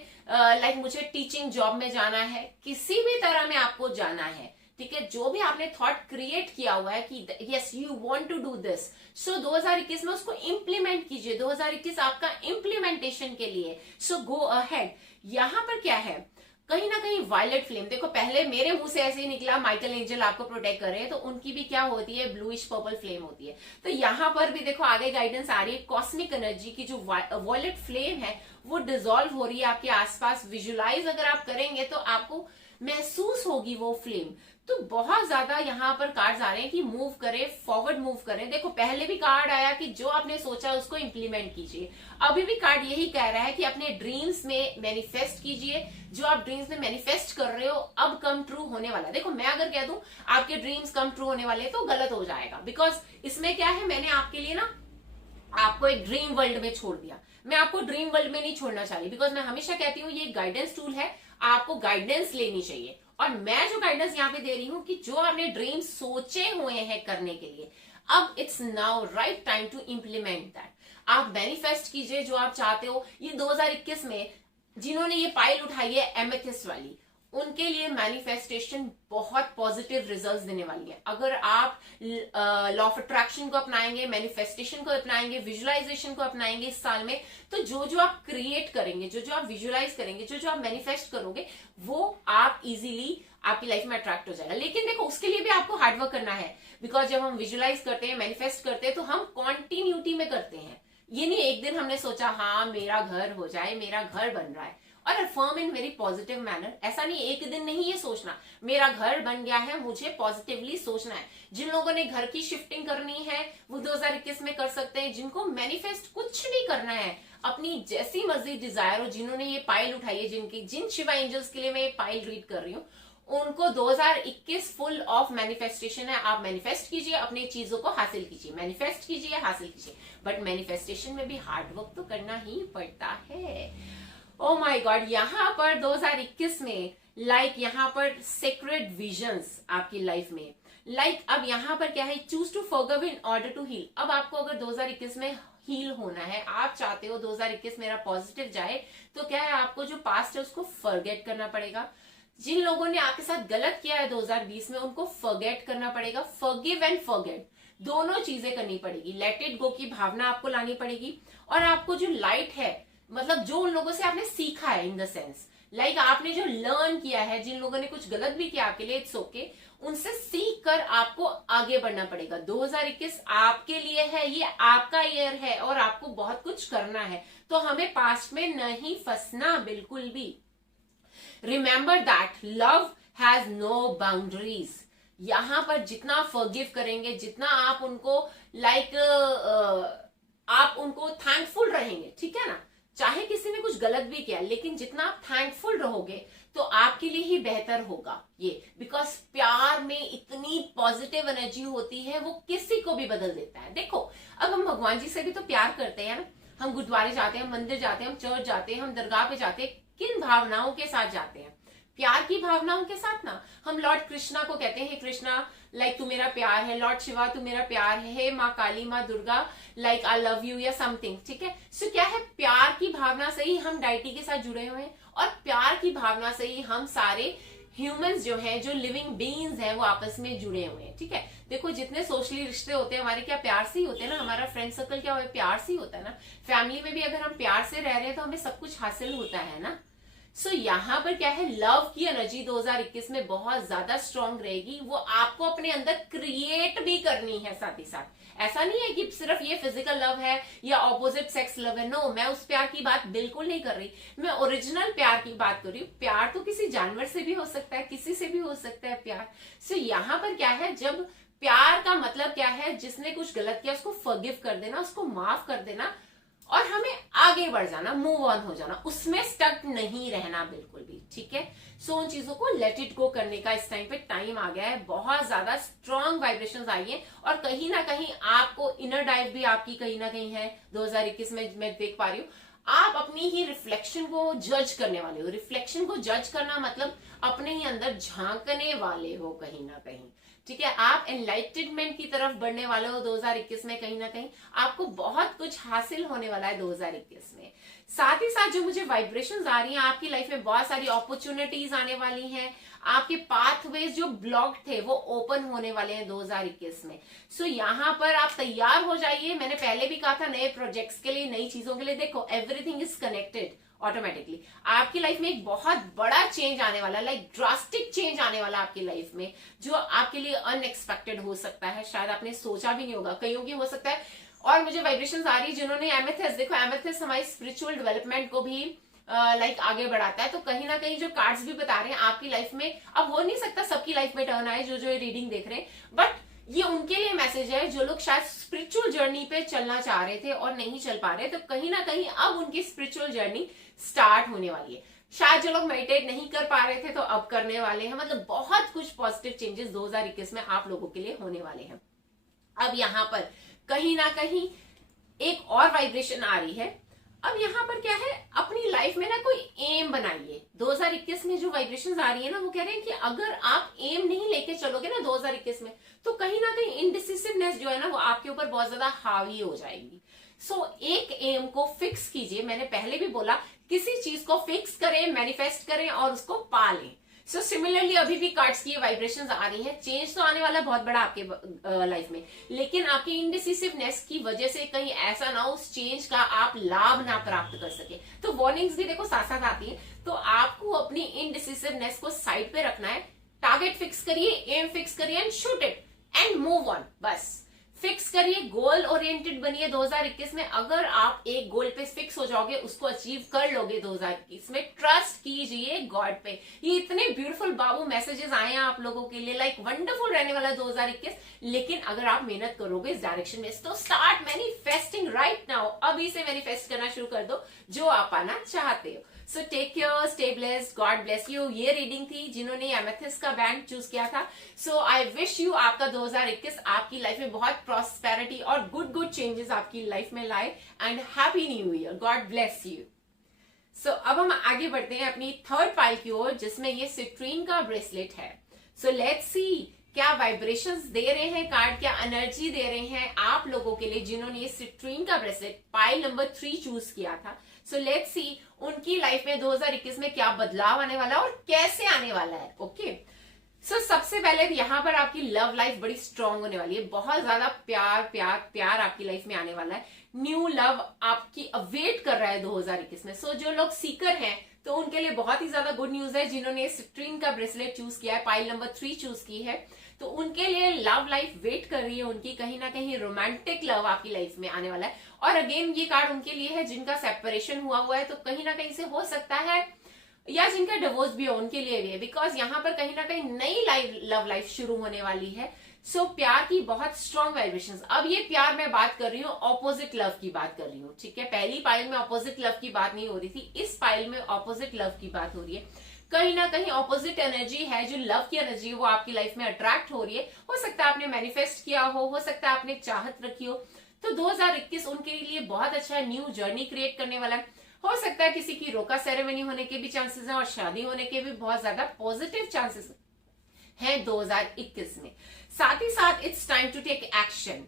मुझे टीचिंग जॉब में जाना है, किसी भी तरह में आपको जाना है, ठीक है, जो भी आपने थॉट क्रिएट किया हुआ है कि yes you want to do this, so 2021 में उसको इंप्लीमेंट कीजिए। 2021 आपका इंप्लीमेंटेशन के लिए, सो गो अहेड। यहाँ पर क्या है, कहीं ना कहीं वायलेट फ्लेम, देखो पहले मेरे मुंह से ऐसे ही निकला माइकल एंजल आपको प्रोटेक्ट कर रहे हैं, तो उनकी भी क्या होती है, ब्लूइश पर्पल फ्लेम होती है। तो यहाँ पर भी देखो आगे गाइडेंस आ रही है, कॉस्मिक एनर्जी की जो वायलेट फ्लेम है वो डिसॉल्व हो रही है आपके आसपास। विजुलाइज अगर आप करेंगे तो आपको महसूस होगी वो फ्लेम। तो बहुत ज्यादा यहाँ पर कार्ड्स आ रहे हैं कि मूव करें, फॉरवर्ड मूव करें। देखो पहले भी कार्ड आया कि जो आपने सोचा उसको इंप्लीमेंट कीजिए, अभी भी कार्ड यही कह रहा है कि अपने ड्रीम्स में मैनिफेस्ट कीजिए। जो आप ड्रीम्स में मैनिफेस्ट कर रहे हो अब कम ट्रू होने वाला है। देखो मैं अगर कह दूं आपके ड्रीम्स कम ट्रू होने वाले हैं तो गलत हो जाएगा, बिकॉज इसमें क्या है, मैंने आपके लिए ना आपको एक ड्रीम वर्ल्ड में छोड़ दिया। मैं आपको ड्रीम वर्ल्ड में नहीं छोड़ना चाह रही, बिकॉज मैं हमेशा कहती हूँ ये गाइडेंस टूल है, आपको गाइडेंस लेनी चाहिए। और मैं जो गाइडेंस यहाँ पे दे रही हूँ कि जो आपने ड्रीम सोचे हुए हैं करने के लिए, अब it's now right time to implement that. आप मैनिफेस्ट कीजिए जो आप चाहते हो। ये 2021 में जिन्होंने ये पाइल उठाई है एमेथिस्ट वाली, उनके लिए मैनिफेस्टेशन बहुत पॉजिटिव रिजल्ट्स देने वाली है। अगर आप लॉ ऑफ अट्रैक्शन को अपनाएंगे, मैनिफेस्टेशन को अपनाएंगे, विजुअलाइजेशन को अपनाएंगे इस साल में, तो जो जो आप क्रिएट करेंगे, जो जो आप विजुअलाइज करेंगे, जो जो आप मैनिफेस्ट करोगे, वो आप इजीली आपकी लाइफ में अट्रैक्ट हो जाएगा। लेकिन देखो उसके लिए भी आपको हार्डवर्क करना है, बिकॉज जब हम विजुअलाइज करते हैं, मैनिफेस्ट करते हैं, तो हम कॉन्टिन्यूटी में करते हैं। ये नहीं एक दिन हमने सोचा हाँ मेरा घर हो जाए, मेरा घर बन रहा है, और affirm in very positive manner. ऐसा नहीं, एक दिन नहीं ये सोचना मेरा घर बन गया है, मुझे पॉजिटिवली सोचना है। जिन लोगों ने घर की शिफ्टिंग करनी है वो 2021 में कर सकते हैं। जिनको मैनिफेस्ट कुछ भी करना है, अपनी जैसी मर्जी डिजायर हो, जिन्होंने ये पाइल उठाई है, जिन शिवा एंजल्स के लिए मैं ये पाइल रीड कर रही हूँ, उनको 2021 फुल ऑफ मैनिफेस्टेशन है। आप मैनिफेस्ट कीजिए, अपनी चीजों को हासिल कीजिए, मैनिफेस्ट कीजिए, हासिल कीजिए, बट मैनिफेस्टेशन में भी हार्डवर्क तो करना ही पड़ता है। ओ माय गॉड, यहाँ पर 2021 में यहाँ पर सेक्रेड विजन्स आपकी लाइफ में, अब यहाँ पर क्या है, choose to forgive in order to heal. अब आपको अगर 2021 में हील होना है, आप चाहते हो 2021 मेरा पॉजिटिव जाए, तो क्या है, आपको जो पास्ट है उसको फॉरगेट करना पड़ेगा। जिन लोगों ने आपके साथ गलत किया है 2020 में, उनको फॉरगेट करना पड़ेगा। फॉरगिव एंड फॉरगेट दोनों चीजें करनी पड़ेगी। लेट इट गो की भावना आपको लानी पड़ेगी, और आपको जो लाइट है, मतलब जो उन लोगों से आपने सीखा है, इन द सेंस आपने जो लर्न किया है, जिन लोगों ने कुछ गलत भी किया आपके लिए, इट्स ओके, उनसे सीख कर आपको आगे बढ़ना पड़ेगा। 2021 आपके लिए है, ये आपका ईयर है, और आपको बहुत कुछ करना है। तो हमें पास्ट में नहीं फंसना बिल्कुल भी। Remember that love has no boundaries. यहां पर जितना फॉरगिव करेंगे, जितना आप उनको आप उनको थैंकफुल रहेंगे, ठीक है ना, चाहे किसी ने कुछ गलत भी किया, लेकिन जितना आप थैंकफुल रहोगे तो आपके लिए ही बेहतर होगा ये। बिकॉज प्यार में इतनी पॉजिटिव एनर्जी होती है, वो किसी को भी बदल देता है। देखो अब हम भगवान जी से भी तो प्यार करते हैं ना, हम गुरुद्वारे जाते हैं, हम मंदिर जाते हैं, हम चर्च जाते हैं, हम दरगाह पे जाते हैं, किन भावनाओं के साथ जाते हैं? प्यार की भावनाओं के साथ ना। हम लॉर्ड कृष्णा को कहते हैं, कृष्णा लाइक तू मेरा प्यार है, लॉर्ड शिवा तू मेरा प्यार है, हे माँ काली, माँ Durga like I love you या समथिंग, ठीक है। सो क्या है, प्यार की भावना से ही हम डाइटी के साथ जुड़े हुए हैं, और प्यार की भावना से ही हम सारे ह्यूमंस जो हैं, जो लिविंग बीइंग्स हैं, वो आपस में जुड़े हुए हैं, ठीक है। देखो जितने सोशली रिश्ते होते हैं हमारे, क्या प्यार से ही होते हैं ना। हमारा फ्रेंड सर्कल क्या हो, प्यार से ही होता है ना। फैमिली में भी अगर हम प्यार से रह रहे हैं तो हमें सब कुछ हासिल होता है ना। सो यहाँ पर क्या है, लव की एनर्जी 2021 में बहुत ज्यादा स्ट्रांग रहेगी। वो आपको अपने अंदर क्रिएट भी करनी है साथ ही साथ। ऐसा नहीं है कि सिर्फ ये फिजिकल लव है या ऑपोजिट सेक्स लव है। नो, मैं उस प्यार की बात बिल्कुल नहीं कर रही। मैं ओरिजिनल प्यार की बात कर रही हूँ। प्यार तो किसी जानवर से भी हो सकता है, किसी से भी हो सकता है प्यार। सो यहाँ पर क्या है, जब प्यार का मतलब क्या है, जिसने कुछ गलत किया उसको फॉरगिव कर देना, उसको माफ कर देना, और हमें आगे बढ़ जाना, मूव ऑन हो जाना, उसमें स्टक नहीं रहना बिल्कुल भी, ठीक है। सो उन चीजों को लेट इट गो करने का इस टाइम पे टाइम आ गया है। बहुत ज्यादा स्ट्रॉन्ग वाइब्रेशंस आई है, और कहीं ना कहीं आपको इनर डाइव भी आपकी कहीं ना कहीं है 2021 में, मैं देख पा रही हूँ। आप अपनी ही रिफ्लेक्शन को जज करने वाले हो। रिफ्लेक्शन को जज करना मतलब अपने ही अंदर झांकने वाले हो कहीं ना कहीं, ठीक है। आप एनलाइटमेंट की तरफ बढ़ने वाले हो 2021 में। कहीं ना कहीं आपको बहुत कुछ हासिल होने वाला है 2021 में। साथ ही साथ जो मुझे वाइब्रेशंस आ रही हैं, आपकी लाइफ में बहुत सारी अपॉर्चुनिटीज आने वाली हैं। आपके पाथवेज जो ब्लॉक थे वो ओपन होने वाले हैं 2021 में। सो यहाँ पर आप तैयार हो जाइए। मैंने पहले भी कहा था, नए प्रोजेक्ट्स के लिए, नई चीजों के लिए, देखो एवरीथिंग इज कनेक्टेड ऑटोमेटिकली। आपकी लाइफ में एक बहुत बड़ा चेंज आने वाला, लाइक ड्रास्टिक चेंज आने वाला आपकी लाइफ में, जो आपके लिए अनएक्सपेक्टेड हो सकता है। शायद आपने सोचा भी नहीं होगा, कईयों की हो सकता है। और मुझे वाइब्रेशंस आ रही है जिन्होंने एमेथिस्ट, देखो एमेथिस्ट हमारी स्पिरिचुअल डेवलपमेंट को भी लाइक आगे बढ़ाता है। तो कहीं ना कहीं जो कार्ड्स भी बता रहे हैं आपकी लाइफ में, अब हो नहीं सकता सबकी लाइफ में टर्न आए जो जो ये रीडिंग देख रहे हैं, बट ये उनके लिए मैसेज है जो लोग शायद स्पिरिचुअल जर्नी पे चलना चाह रहे थे और नहीं चल पा रहे। तो कहीं ना कहीं अब उनकी स्पिरिचुअल जर्नी स्टार्ट होने वाली है। शायद जो लोग मेडिटेट नहीं कर पा रहे थे तो अब करने वाले हैं। मतलब बहुत कुछ पॉजिटिव चेंजेस 2021 में आप लोगों के लिए होने वाले हैं। अब यहाँ पर कहीं ना कहीं एक और वाइब्रेशन आ रही है। अब यहाँ पर क्या है, अपनी लाइफ में ना कोई एम बनाइए। 2021 में जो वाइब्रेशंस आ रही है ना, वो कह रहे हैं कि अगर आप एम नहीं लेके चलोगे ना 2021 में, तो कहीं ना कहीं इनडिसिसिवनेस जो है ना, वो आपके ऊपर बहुत ज्यादा हावी हो जाएगी। सो एक एम को फिक्स कीजिए। मैंने पहले भी बोला, किसी चीज को फिक्स करें, मैनिफेस्ट करें और उसको पा लें। सो सिमिलरली अभी भी कार्ड्स की वाइब्रेशंस आ रही है। चेंज तो आने वाला है बहुत बड़ा आपके लाइफ में, लेकिन आपकी इनडिसिसिवनेस की वजह से कहीं ऐसा ना हो उस चेंज का आप लाभ ना प्राप्त कर सके। तो वार्निंग्स भी देखो साथ साथ आती है। तो आपको अपनी इनडिसिसिवनेस को साइड पे रखना है। टारगेट फिक्स करिए, एम फिक्स करिए and shoot it and move on. बस फिक्स करिए, गोल ओरिएंटेड बनिए 2021 में। अगर आप एक गोल पे फिक्स हो जाओगे, उसको अचीव कर लोगे 2021 में। ट्रस्ट कीजिए गॉड पे। ये इतने ब्यूटीफुल बाबू मैसेजेस आए हैं आप लोगों के लिए, लाइक वंडरफुल रहने वाला 2021। लेकिन अगर आप मेहनत करोगे इस डायरेक्शन में, तो स्टार्ट मैनिफेस्टिंग राइट नाउ। अभी से मैनिफेस्ट करना शुरू कर दो जो आप पाना चाहते हो। So take care, stay blessed, God bless you. ये रीडिंग थी जिन्होंने एमेथिस्ट का बैंड चूज किया था। सो आई विश यू आपका 2021 आपकी लाइफ में बहुत प्रॉस्पेरिटी और गुड चेंजेस आपकी लाइफ में लाए। And happy new year, God bless you. So अब हम आगे बढ़ते हैं अपनी थर्ड पाइल की ओर, जिसमें ये सिट्रीन का ब्रेसलेट है। सो लेट्स सी क्या वाइब्रेशंस दे रहे हैं कार्ड, क्या एनर्जी दे रहे हैं आप लोगों के लिए जिन्होंने ये सिट्रीन का ब्रेसलेट पाइल नंबर 3 चूज किया था। सो लेट्स सी उनकी लाइफ में 2021 में क्या बदलाव आने वाला है और कैसे आने वाला है। ओके, सो सबसे पहले यहाँ पर आपकी लव लाइफ बड़ी स्ट्रांग होने वाली है। बहुत ज्यादा प्यार प्यार प्यार आपकी लाइफ में आने वाला है। न्यू लव आपकी अवेट कर रहा है 2021 में। सो जो लोग सीकर हैं तो उनके लिए बहुत ही ज्यादा गुड न्यूज है। जिन्होंने सिट्रीन का ब्रेसलेट चूज किया है, पाइल नंबर 3 चूज की है, तो उनके लिए लव लाइफ वेट कर रही है उनकी। कहीं ना कहीं रोमांटिक लव आपकी लाइफ में आने वाला है। और अगेन ये कार्ड उनके लिए है जिनका सेपरेशन हुआ है, तो कहीं ना कहीं से हो सकता है, या जिनका डिवोर्स भी हो उनके लिए भी है। बिकॉज यहाँ पर कहीं ना कहीं नई लव लाइफ शुरू होने वाली है। सो प्यार की बहुत स्ट्रॉन्ग वाइब्रेशंस। अब ये प्यार मैं बात कर रही हूँ, ऑपोजिट लव की बात कर रही हूँ, ठीक है। पहली पाइल में ऑपोजिट लव की बात नहीं हो रही थी, इस पाइल में ऑपोजिट लव की बात हो रही है। कहीं ना कहीं ऑपोजिट एनर्जी है, जो लव की एनर्जी है वो आपकी लाइफ में अट्रैक्ट हो रही है। हो सकता है आपने मैनिफेस्ट किया हो सकता है आपने चाहत रखी हो। तो 2021 उनके लिए बहुत अच्छा न्यू जर्नी क्रिएट करने वाला है। हो सकता है किसी की रोका सेरेमनी होने के भी चांसेस हैं और शादी होने के भी बहुत ज्यादा पॉजिटिव चांसेस हैं 2021 में। साथ ही साथ it's time to take action.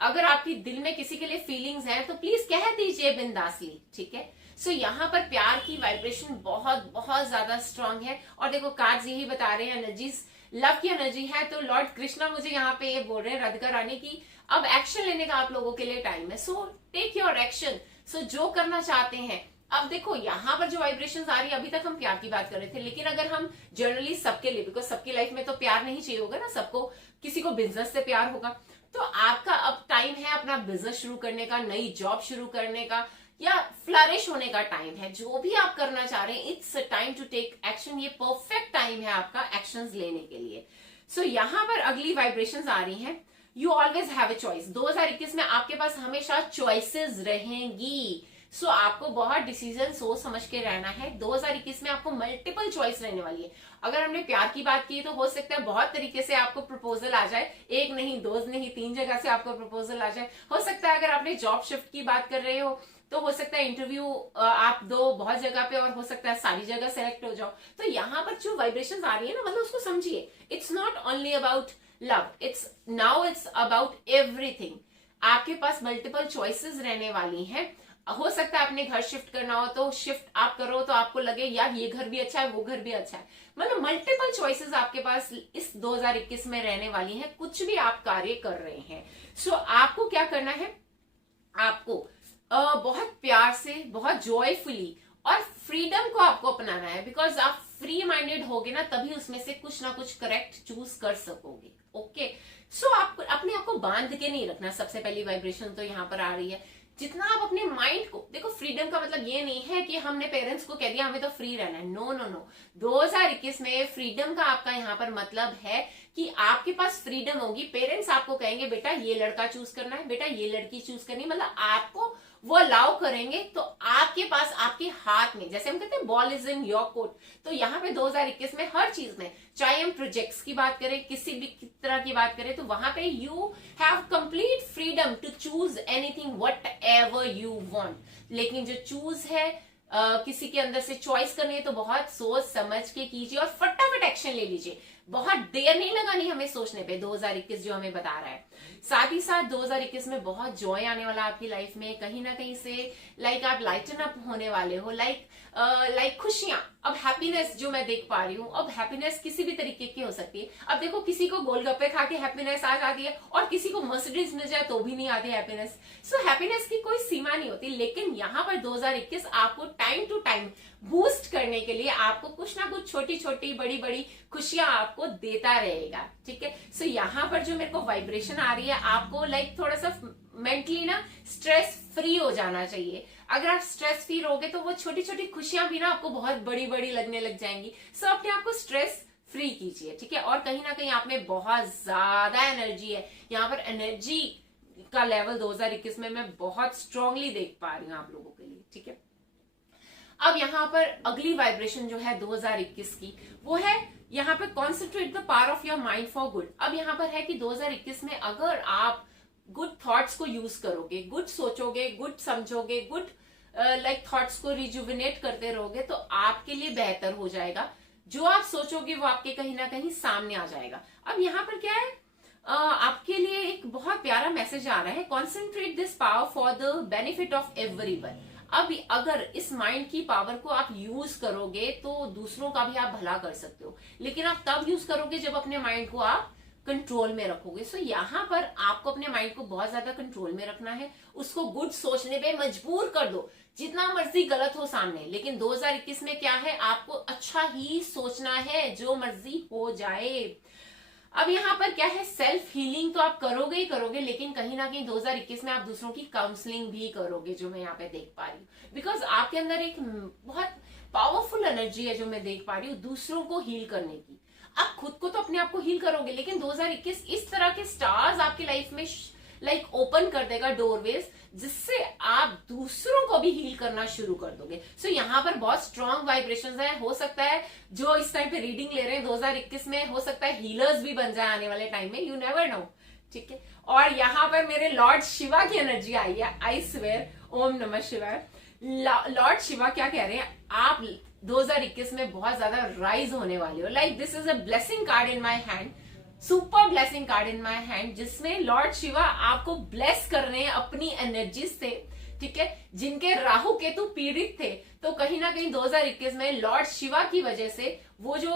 अगर आपकी दिल में किसी के लिए फीलिंग्स हैं तो प्लीज कह दीजिए बिंदासली, ठीक है। सो यहाँ पर प्यार की वाइब्रेशन बहुत बहुत ज्यादा स्ट्रांग है। और देखो कार्ड्स यही बता रहे हैं, एनर्जीज लव की एनर्जी है। तो लॉर्ड कृष्णा मुझे यहाँ पे ये बोल रहे हैं राधिका रानी की अब एक्शन लेने का आप लोगों के लिए टाइम है। So take your action. So जो करना चाहते हैं, अब देखो यहाँ पर जो वाइब्रेशंस आ रही है, अभी तक हम प्यार की बात कर रहे थे, लेकिन अगर हम जनरली सबके लिए, बिकॉज सबकी लाइफ में तो प्यार नहीं चाहिए होगा ना सबको, किसी को बिजनेस से प्यार होगा, तो आपका अब टाइम है अपना बिजनेस शुरू करने का, नई जॉब शुरू करने का, या फ्लरिश होने का टाइम है। जो भी आप करना चाह रहे हैं, it's time to take action. ये परफेक्ट टाइम है आपका एक्शंस लेने के लिए। सो यहाँ पर अगली वाइब्रेशंस आ रही हैं, you always have a choice. 2021 में आपके पास हमेशा चॉइसेस रहेंगी। सो आपको बहुत डिसीजन सोच समझ के रहना है। 2021 में आपको मल्टीपल चॉइस रहने वाली है। अगर हमने प्यार की बात की तो हो सकता है बहुत तरीके से आपको प्रपोजल आ जाए, एक नहीं, दो नहीं, 3 जगह से आपको प्रपोजल आ जाए। हो सकता है अगर आपने जॉब शिफ्ट की बात कर रहे हो तो हो सकता है इंटरव्यू आप दो बहुत जगह पे, और हो सकता है सारी जगह सेलेक्ट हो जाओ। तो यहाँ पर जो वाइब्रेशंस आ रही है ना, मतलब उसको समझिए, it's not only about love, it's about everything. आपके पास मल्टीपल चॉइसेस रहने वाली हैं। हो सकता है आपने घर शिफ्ट करना हो तो शिफ्ट आप करो तो आपको लगे यार ये घर भी अच्छा है, वो घर भी अच्छा है। मतलब मल्टीपल चॉइसेस आपके पास इस 2021 में रहने वाली हैं, कुछ भी आप कार्य कर रहे हैं। सो आपको क्या करना है, आपको बहुत प्यार से, बहुत जॉयफुली और फ्रीडम को आपको अपनाना है। बिकॉज आप फ्री माइंडेड होगे ना, तभी उसमें से कुछ ना कुछ करेक्ट चूज कर सकोगे। ओके, सो आप अपने आप को बांध के नहीं रखना। सबसे पहली वाइब्रेशन तो यहाँ पर आ रही है, जितना आप अपने माइंड को देखो, फ्रीडम का मतलब ये नहीं है कि हमने पेरेंट्स को कह दिया हमें तो फ्री रहना है। नो नो नो, 2021 में फ्रीडम का आपका यहाँ पर मतलब है कि आपके पास फ्रीडम होगी। पेरेंट्स आपको कहेंगे बेटा ये लड़का चूज करना है, बेटा ये लड़की चूज करनी है, मतलब आपको वो अलाउ करेंगे। तो आपके पास, आपके हाथ में, जैसे हम कहते हैं ball is in your court, तो यहाँ पे 2021 में हर चीज में, चाहे हम प्रोजेक्ट्स की बात करें, किसी भी तरह की बात करें, तो वहां पे you have complete freedom to choose anything whatever you want. लेकिन जो चूज है किसी के अंदर से चॉइस करनी है तो बहुत सोच समझ के कीजिए और फटाफट एक्शन ले लीजिए। बहुत देर नहीं लगानी हमें सोचने पे, 2021 जो हमें बता रहा है। साथ ही साथ 2021 में बहुत जॉय आने वाला आपकी लाइफ में, कहीं ना कहीं से आप लाइटन अप होने वाले हो, खुशियां। अब हैप्पीनेस जो मैं देख पा रही हूँ, अब हैप्पीनेस किसी भी तरीके की हो सकती है। अब देखो किसी को गोलगप्पे खा के हैप्पीनेस आ जाती है और किसी को मर्सिडीज मिल जाए तो भी नहीं आती हैप्पीनेस। सो हैप्पीनेस की कोई सीमा नहीं होती। लेकिन यहाँ पर 2021 आपको टाइम टू टाइम बूस्ट करने के लिए आपको कुछ ना कुछ छोटी छोटी बड़ी बड़ी खुशियां आपको देता रहेगा, ठीक है। सो यहाँ पर जो मेरे को वाइब्रेशन आ रही है, आपको थोड़ा सा मेंटली ना स्ट्रेस फ्री हो जाना चाहिए। अगर आप स्ट्रेस फ्री रहोगे तो वो छोटी छोटी खुशियां भी ना आपको बहुत बड़ी बड़ी लगने लग जाएंगी। सो अपने आप को स्ट्रेस फ्री कीजिए, ठीक है। और कहीं ना कहीं आप में बहुत ज्यादा एनर्जी है। यहाँ पर एनर्जी का लेवल 2021 में मैं बहुत स्ट्रांगली देख पा रही हूँ आप लोगों के लिए, ठीक है। अब यहाँ पर अगली वाइब्रेशन जो है 2021 की, वो है यहाँ पर concentrate the power of your mind for good. अब यहाँ पर है कि 2021 में अगर आप गुड थॉट्स को यूज करोगे, गुड सोचोगे, गुड समझोगे, गुड थॉट्स को रिजुविनेट करते रहोगे, तो आपके लिए बेहतर हो जाएगा। जो आप सोचोगे वो आपके कहीं ना कहीं सामने आ जाएगा। अब यहाँ पर क्या है, आपके लिए एक बहुत प्यारा मैसेज आ रहा है, concentrate this power for the benefit of everyone. अब अगर इस माइंड की पावर को आप यूज करोगे तो दूसरों का भी आप भला कर सकते हो। लेकिन आप तब यूज करोगे जब अपने माइंड को आप कंट्रोल में रखोगे। सो यहाँ पर आपको अपने माइंड को बहुत ज्यादा कंट्रोल में रखना है, उसको गुड सोचने पे मजबूर कर दो, जितना मर्जी गलत हो सामने। लेकिन 2021 में क्या है, आपको अच्छा ही सोचना है, जो मर्जी हो जाए। अब यहाँ पर क्या है, सेल्फ हीलिंग तो आप करोगे ही करोगे, लेकिन कहीं ना कहीं 2021 में आप दूसरों की काउंसलिंग भी करोगे, जो मैं यहाँ पे देख पा रही हूँ। बिकॉज आपके अंदर एक बहुत पावरफुल एनर्जी है जो मैं देख पा रही हूँ दूसरों को हील करने की। आप खुद को तो अपने आप को हील करोगे, लेकिन 2021 इस तरह के स्टार्स आपकी लाइफ में ओपन कर देगा डोरवेज, जिससे आप दूसरों को भी हील करना शुरू कर दोगे। सो यहाँ पर बहुत स्ट्रॉन्ग वाइब्रेशंस है। हो सकता है जो इस टाइम पे रीडिंग ले रहे हैं 2021 में, हो सकता है हीलर्स भी बन जाए आने वाले टाइम में, यू नेवर नो, ठीक है। और यहाँ पर मेरे लॉर्ड शिवा की एनर्जी आई है, आई स्वेयर, ओम नमः शिवाय। लॉर्ड शिवा क्या कह रहे हैं, आप 2021 में बहुत ज्यादा राइज होने वाले हो। Like this is a blessing card in my hand, super blessing card in my hand, जिसमें लॉर्ड शिवा आपको ब्लेस कर रहे हैं अपनी एनर्जी से, ठीक है। जिनके राहु केतु पीड़ित थे, तो कहीं ना कहीं 2021 में लॉर्ड शिवा की वजह से वो जो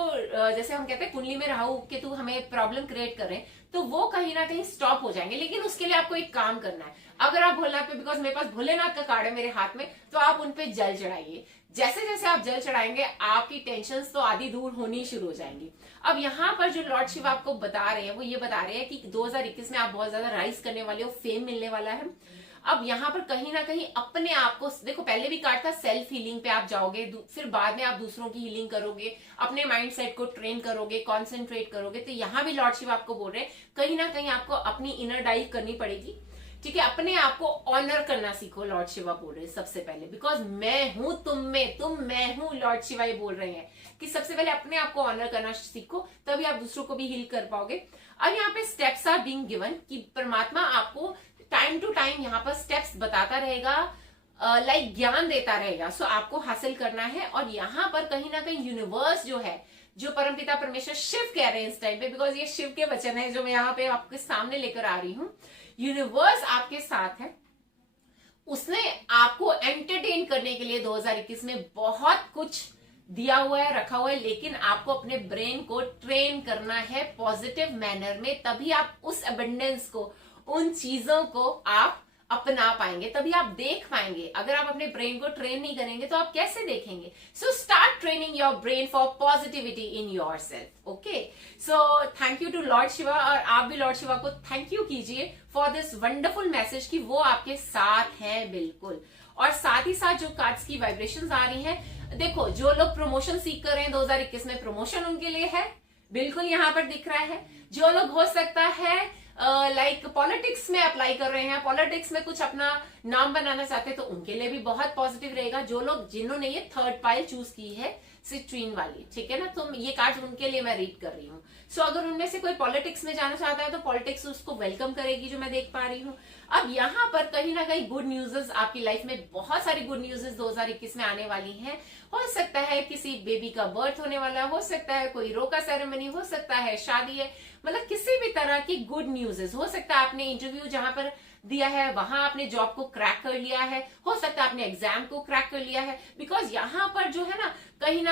जैसे हम कहते हैं कुंडली में राहु केतु हमें प्रॉब्लम क्रिएट कर रहे हैं, तो वो कहीं ना कहीं स्टॉप हो जाएंगे। लेकिन उसके लिए आपको एक काम करना है। अगर आप भोलेनाथ पे, बिकॉज मेरे पास भोलेनाथ का कार्ड है मेरे हाथ में, तो आप उन पे जल चढ़ाइए। जैसे जैसे आप जल चढ़ाएंगे आपकी टेंशन तो आधी दूर होनी शुरू हो जाएंगी। अब यहाँ पर जो लॉर्ड शिव आपको बता रहे हैं वो ये बता रहे हैं कि 2021 में आप बहुत ज्यादा राइज करने वाले हो, फेम मिलने वाला है। अब यहाँ पर कहीं ना कहीं अपने आप को देखो, पहले भी कार्ड था सेल्फ हीलिंग पे आप जाओगे, फिर बाद में आप दूसरों की हीलिंग करोगे, अपने माइंड सेट को ट्रेन करोगे, कॉन्सेंट्रेट करोगे। तो यहाँ भी लॉर्ड शिव आपको बोल रहे हैं कहीं ना कहीं आपको अपनी इनर डाइव करनी पड़ेगी, ठीक है। अपने आप को ऑनर करना सीखो, लॉर्ड शिवा बोल रहे हैं सबसे पहले, बिकॉज मैं हूं तुम में, तुम मैं हूं। लॉर्ड शिवा ये बोल रहे हैं कि सबसे पहले अपने आप को ऑनर करना सीखो, तभी आप दूसरों को भी हील कर पाओगे। अब यहाँ पे स्टेप्स आर बीइंग गिवन कि परमात्मा आपको टाइम टू टाइम यहाँ पर स्टेप्स बताता रहेगा, लाइक ज्ञान देता रहेगा। सो आपको हासिल करना है। और यहाँ पर कहीं ना कहीं यूनिवर्स जो है, जो परमपिता परमेश्वर शिव कह रहे हैं इस टाइम पे, बिकॉज ये शिव के वचन है जो मैं यहाँ पे आपके सामने लेकर आ रही हूँ। यूनिवर्स आपके साथ है, उसने आपको एंटरटेन करने के लिए 2021 में बहुत कुछ दिया हुआ है, रखा हुआ है, लेकिन आपको अपने ब्रेन को ट्रेन करना है पॉजिटिव मैनर में, तभी आप उस अबंडेंस को, उन चीजों को आप अपना पाएंगे, तभी आप देख पाएंगे। अगर आप अपने ब्रेन को ट्रेन नहीं करेंगे तो आप कैसे देखेंगे? So start training your brain for positivity in yourself. Okay, so thank you to lord Shiva, और आप भी लॉर्ड शिवा को थैंक यू कीजिए फॉर दिस वंडरफुल मैसेज कि वो आपके साथ हैं बिल्कुल। और साथ ही साथ जो कार्ड्स की वाइब्रेशंस आ रही हैं, देखो जो लोग प्रमोशन सीख कर रहे हैं 2021 में, प्रमोशन उनके लिए है, बिल्कुल यहाँ पर दिख रहा है। जो लोग हो सकता है लाइक पॉलिटिक्स में अप्लाई कर रहे हैं, पॉलिटिक्स में कुछ अपना नाम बनाना चाहते हैं, तो उनके लिए भी बहुत पॉजिटिव रहेगा। जो लोग, जिन्होंने ये थर्ड पाइल चूज की है सिट्रीन वाली, ठीक है ना, तो ये कार्ड उनके लिए मैं रीड कर रही हूँ। सो अगर उनमें से कोई पॉलिटिक्स में जाना चाहता है तो पॉलिटिक्स उसको वेलकम करेगी, जो मैं देख पा रही हूँ। अब यहाँ पर कहीं ना कहीं गुड न्यूज़ेस आपकी लाइफ में, बहुत सारी गुड न्यूज़ेस 2021 में आने वाली हैं। हो सकता है किसी बेबी का बर्थ होने वाला, हो सकता है कोई रोका सेरेमनी, हो सकता है शादी है, मतलब किसी भी तरह की गुड न्यूज़ेस। हो सकता है आपने इंटरव्यू जहां पर दिया है वहां आपने जॉब को क्रैक कर लिया है, हो सकता है आपने एग्जाम को क्रैक कर लिया है, बिकॉज यहाँ पर जो है ना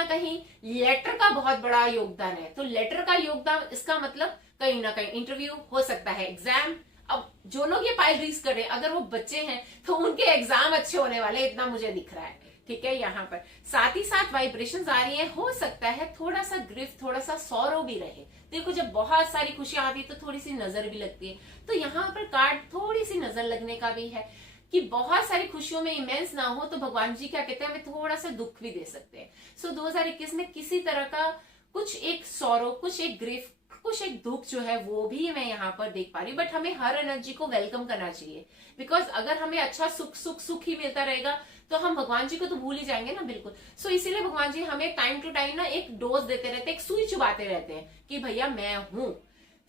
कहीं लेटर का बहुत बड़ा योगदान है। तो लेटर का योगदान, इसका मतलब कहीं ना कहीं इंटरव्यू, हो सकता है एग्जाम। अब जो लोग ये पाइल रीज कर रहे हैं, अगर वो बच्चे हैं तो उनके एग्जाम अच्छे होने वाले, इतना मुझे दिख रहा है, ठीक है। यहाँ पर साथ ही साथ वाइब्रेशंस आ रही हैं, हो सकता है थोड़ा सा ग्रिफ, थोड़ा सा सौरो भी रहे। देखो जब बहुत सारी खुशियां आती है तो थोड़ी सी नजर भी लगती है, तो यहाँ पर कार्ड थोड़ी सी नजर लगने का भी है कि बहुत सारी खुशियों में इमेंस ना हो तो भगवान जी क्या कहते हैं, हमें थोड़ा सा दुख भी दे सकते हैं। सो 2021 में किसी तरह का कुछ एक सौरो, कुछ एक ग्रिफ, कुछ एक दुख जो है वो भी मैं यहाँ पर देख पा रही हूँ। बट हमें हर एनर्जी को वेलकम करना चाहिए, बिकॉज अगर हमें अच्छा सुख सुख सुख ही मिलता रहेगा तो हम भगवान जी को तो भूल ही जाएंगे ना, बिल्कुल। सो इसीलिए भगवान जी हमें टाइम टू टाइम ना एक डोज देते रहते हैं, एक सुई चुबाते रहते हैं कि भैया मैं हूं।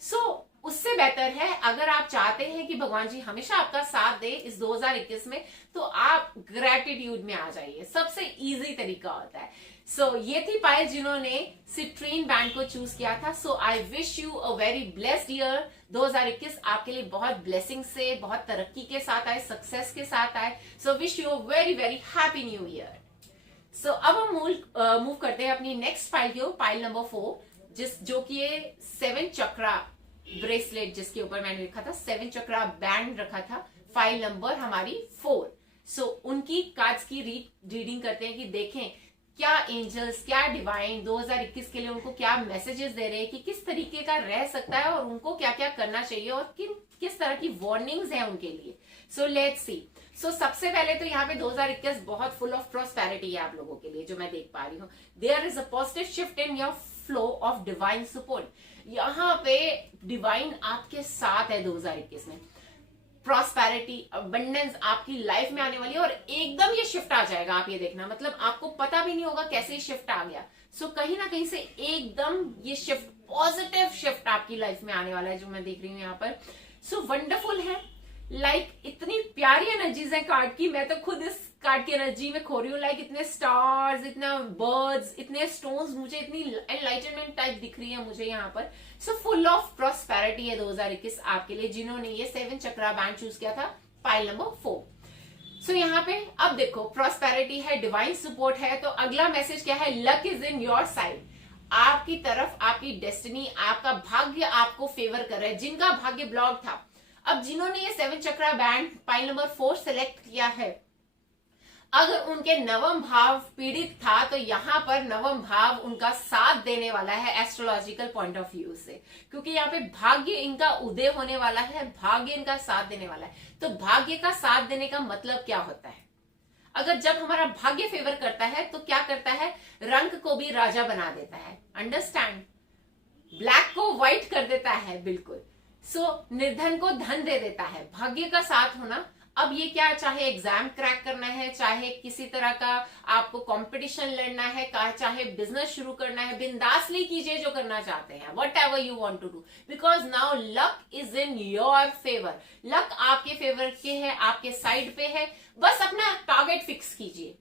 सो उससे बेहतर है, अगर आप चाहते हैं कि भगवान जी हमेशा आपका साथ दे इस 2021 में, तो आप ग्रेटिट्यूड में आ जाइए, सबसे इजी तरीका होता है। सो ये थी पायल जिन्होंने सिट्रीन बैंड को चूज किया था। So I wish you a very blessed year. 2021 आपके लिए बहुत ब्लेसिंग से, बहुत तरक्की के साथ आए, सक्सेस के साथ आए। So wish you a very very happy new year. So अब हम मूव करते हैं अपनी नेक्स्ट पाइल की ओर, पाइल नंबर 4, जो कि ये 7 चक्रा ब्रेसलेट, जिसके ऊपर मैंने लिखा था 7 चक्रा बैंड रखा था, फाइल नंबर हमारी 4। सो उनकी कार्ड्स की रीडिंग करते हैं कि देखें क्या एंजल्स, क्या डिवाइन 2021 के लिए उनको क्या मैसेजेस दे रहे हैं कि किस तरीके का रह सकता है और उनको क्या क्या करना चाहिए और किस तरह की वार्निंग्स हैं उनके लिए। So let's see. सो सबसे पहले तो यहाँ पे 2021 बहुत फुल ऑफ प्रॉस्पेरिटी है आप लोगों के लिए, जो मैं देख पा रही हूँ। There is a positive shift in your flow of divine support. यहाँ पे डिवाइन आपके साथ है 2021 में। प्रॉस्पेरिटी, अबंडेंस आपकी लाइफ में आने वाली है और एकदम ये शिफ्ट आ जाएगा, आप ये देखना, मतलब आपको पता भी नहीं होगा कैसे ये शिफ्ट आ गया। सो कहीं ना कहीं से एकदम ये शिफ्ट, पॉजिटिव शिफ्ट आपकी लाइफ में आने वाला है, जो मैं देख रही हूँ यहाँ पर। सो वंडरफुल है। इतनी प्यारी एनर्जीज है कार्ड की, मैं तो खुद इस कार्ड की एनर्जी में खो रही हूँ। इतने स्टार्स, इतना बर्ड्स, इतने स्टोन्स, मुझे इतनी एनलाइटनमेंट टाइप दिख रही है मुझे यहाँ पर। सो फुल ऑफ प्रॉस्पेरिटी है 2021 आपके लिए, जिन्होंने ये 7 चक्रा बैंड चूज किया था, पाइल नंबर 4। सो यहाँ पे अब देखो प्रॉस्पेरिटी है, डिवाइन सपोर्ट है, तो अगला मैसेज क्या है? Luck is in your side. आपकी तरफ आपकी डेस्टिनी, आपका भाग्य आपको फेवर कर रहा है। जिनका भाग्य ब्लॉक था, अब जिन्होंने ये 7 चक्रा बैंड पाइल नंबर 4 सेलेक्ट किया है, अगर उनके नवम भाव पीड़ित था तो यहाँ पर नवम भाव उनका साथ देने वाला है एस्ट्रोलॉजिकल पॉइंट ऑफ व्यू से, क्योंकि यहाँ पे भाग्य इनका उदय होने वाला है, भाग्य इनका साथ देने वाला है। तो भाग्य का साथ देने का मतलब क्या होता है? अगर जब हमारा भाग्य फेवर करता है तो क्या करता है? रंग को भी राजा बना देता है, अंडरस्टैंड? ब्लैक को व्हाइट कर देता है, बिल्कुल। सो निर्धन को धन दे देता है, भाग्य का साथ होना। अब ये क्या, चाहे एग्जाम क्रैक करना है, चाहे किसी तरह का आपको कंपटीशन लड़ना है, चाहे बिजनेस शुरू करना है, बिंदासली कीजिए जो करना चाहते हैं, whatever you want to do, because now luck is in your favour. Luck आपके फेवर के है, आपके साइड पे है। बस अपना टारगेट फिक्स कीजिए,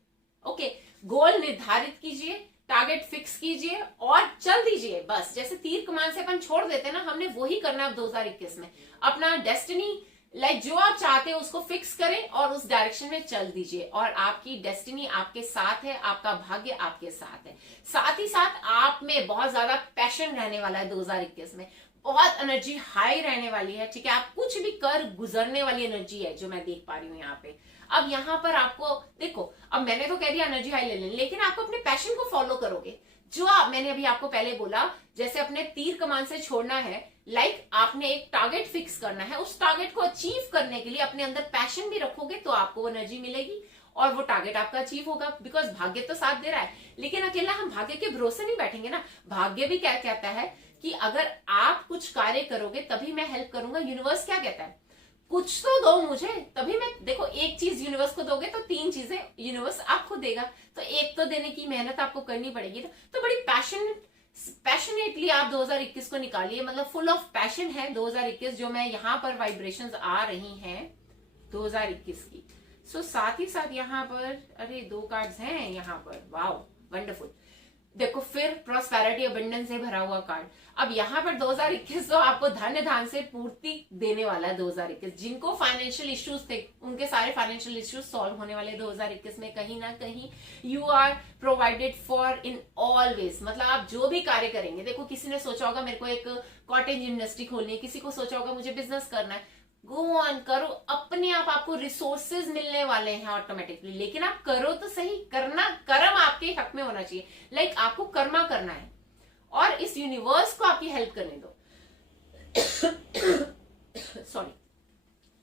ओके, गोल निर्धारित कीजिए, टारगेट फिक्स कीजिए और चल दीजिए। बस जैसे तीर कमान से अपन छोड़ देते हैं ना, हमने वही करना है अब 2021 में। अपना डेस्टिनी जो आप चाहते हैं उसको फिक्स करें और उस डायरेक्शन में चल दीजिए, और आपकी डेस्टिनी आपके साथ है, आपका भाग्य आपके साथ है। साथ ही साथ आप में बहुत ज्यादा पैशन रहने वाला है 2021 में, बहुत एनर्जी हाई रहने वाली है, ठीक है। आप कुछ भी कर गुजरने वाली एनर्जी है जो मैं देख पा रही हूँ यहाँ पे। अब यहाँ पर आपको देखो, अब मैंने तो कह दिया एनर्जी हाई ले लें, लेकिन आपको अपने पैशन को फॉलो करोगे, जो मैंने अभी आपको पहले बोला, जैसे अपने तीर कमान से छोड़ना है, आपने एक टारगेट फिक्स करना है, उस टारगेट को अचीव करने के लिए अपने अंदर पैशन भी रखोगे तो आपको एनर्जी मिलेगी और वो टारगेट आपका अचीव होगा, बिकॉज भाग्य तो साथ दे रहा है। लेकिन अकेला हम भाग्य के भरोसे नहीं बैठेंगे ना, भाग्य भी क्या कहता है कि अगर आप कुछ कार्य करोगे तभी मैं हेल्प करूंगा। यूनिवर्स क्या कहता है? कुछ तो दो मुझे, तभी मैं, देखो एक चीज यूनिवर्स को दोगे तो 3 चीजें यूनिवर्स आपको देगा, तो एक तो देने की मेहनत आपको करनी पड़ेगी। तो बड़ी पैशनेटली आप 2021 को निकालिए, मतलब फुल ऑफ पैशन है 2021, जो मैं यहाँ पर वाइब्रेशंस आ रही हैं 2021 की। सो साथ ही साथ यहाँ पर अरे 2 कार्ड्स हैं यहाँ पर, वाओ वंडरफुल। देखो फिर प्रॉस्पेरिटी अबंडेंस से भरा हुआ कार्ड। अब यहाँ पर 2021 तो आपको धन धान से पूर्ति देने वाला है 2021। जिनको फाइनेंशियल इश्यूज थे उनके सारे फाइनेंशियल इश्यूज सॉल्व होने वाले 2021 में। कहीं ना कहीं you are provided for in all ways, मतलब आप जो भी कार्य करेंगे, देखो किसी ने सोचा होगा मेरे को एक कॉटेज इंडस्ट्री खोलनी है, किसी को सोचा होगा मुझे बिजनेस करना है, गो ऑन करो, अपने आप आपको रिसोर्सेज मिलने वाले हैं ऑटोमेटिकली। लेकिन आप करो तो सही, करना कर्म आपके हक में होना चाहिए, आपको कर्मा करना है और इस यूनिवर्स को आपकी हेल्प करने दो। सॉरी,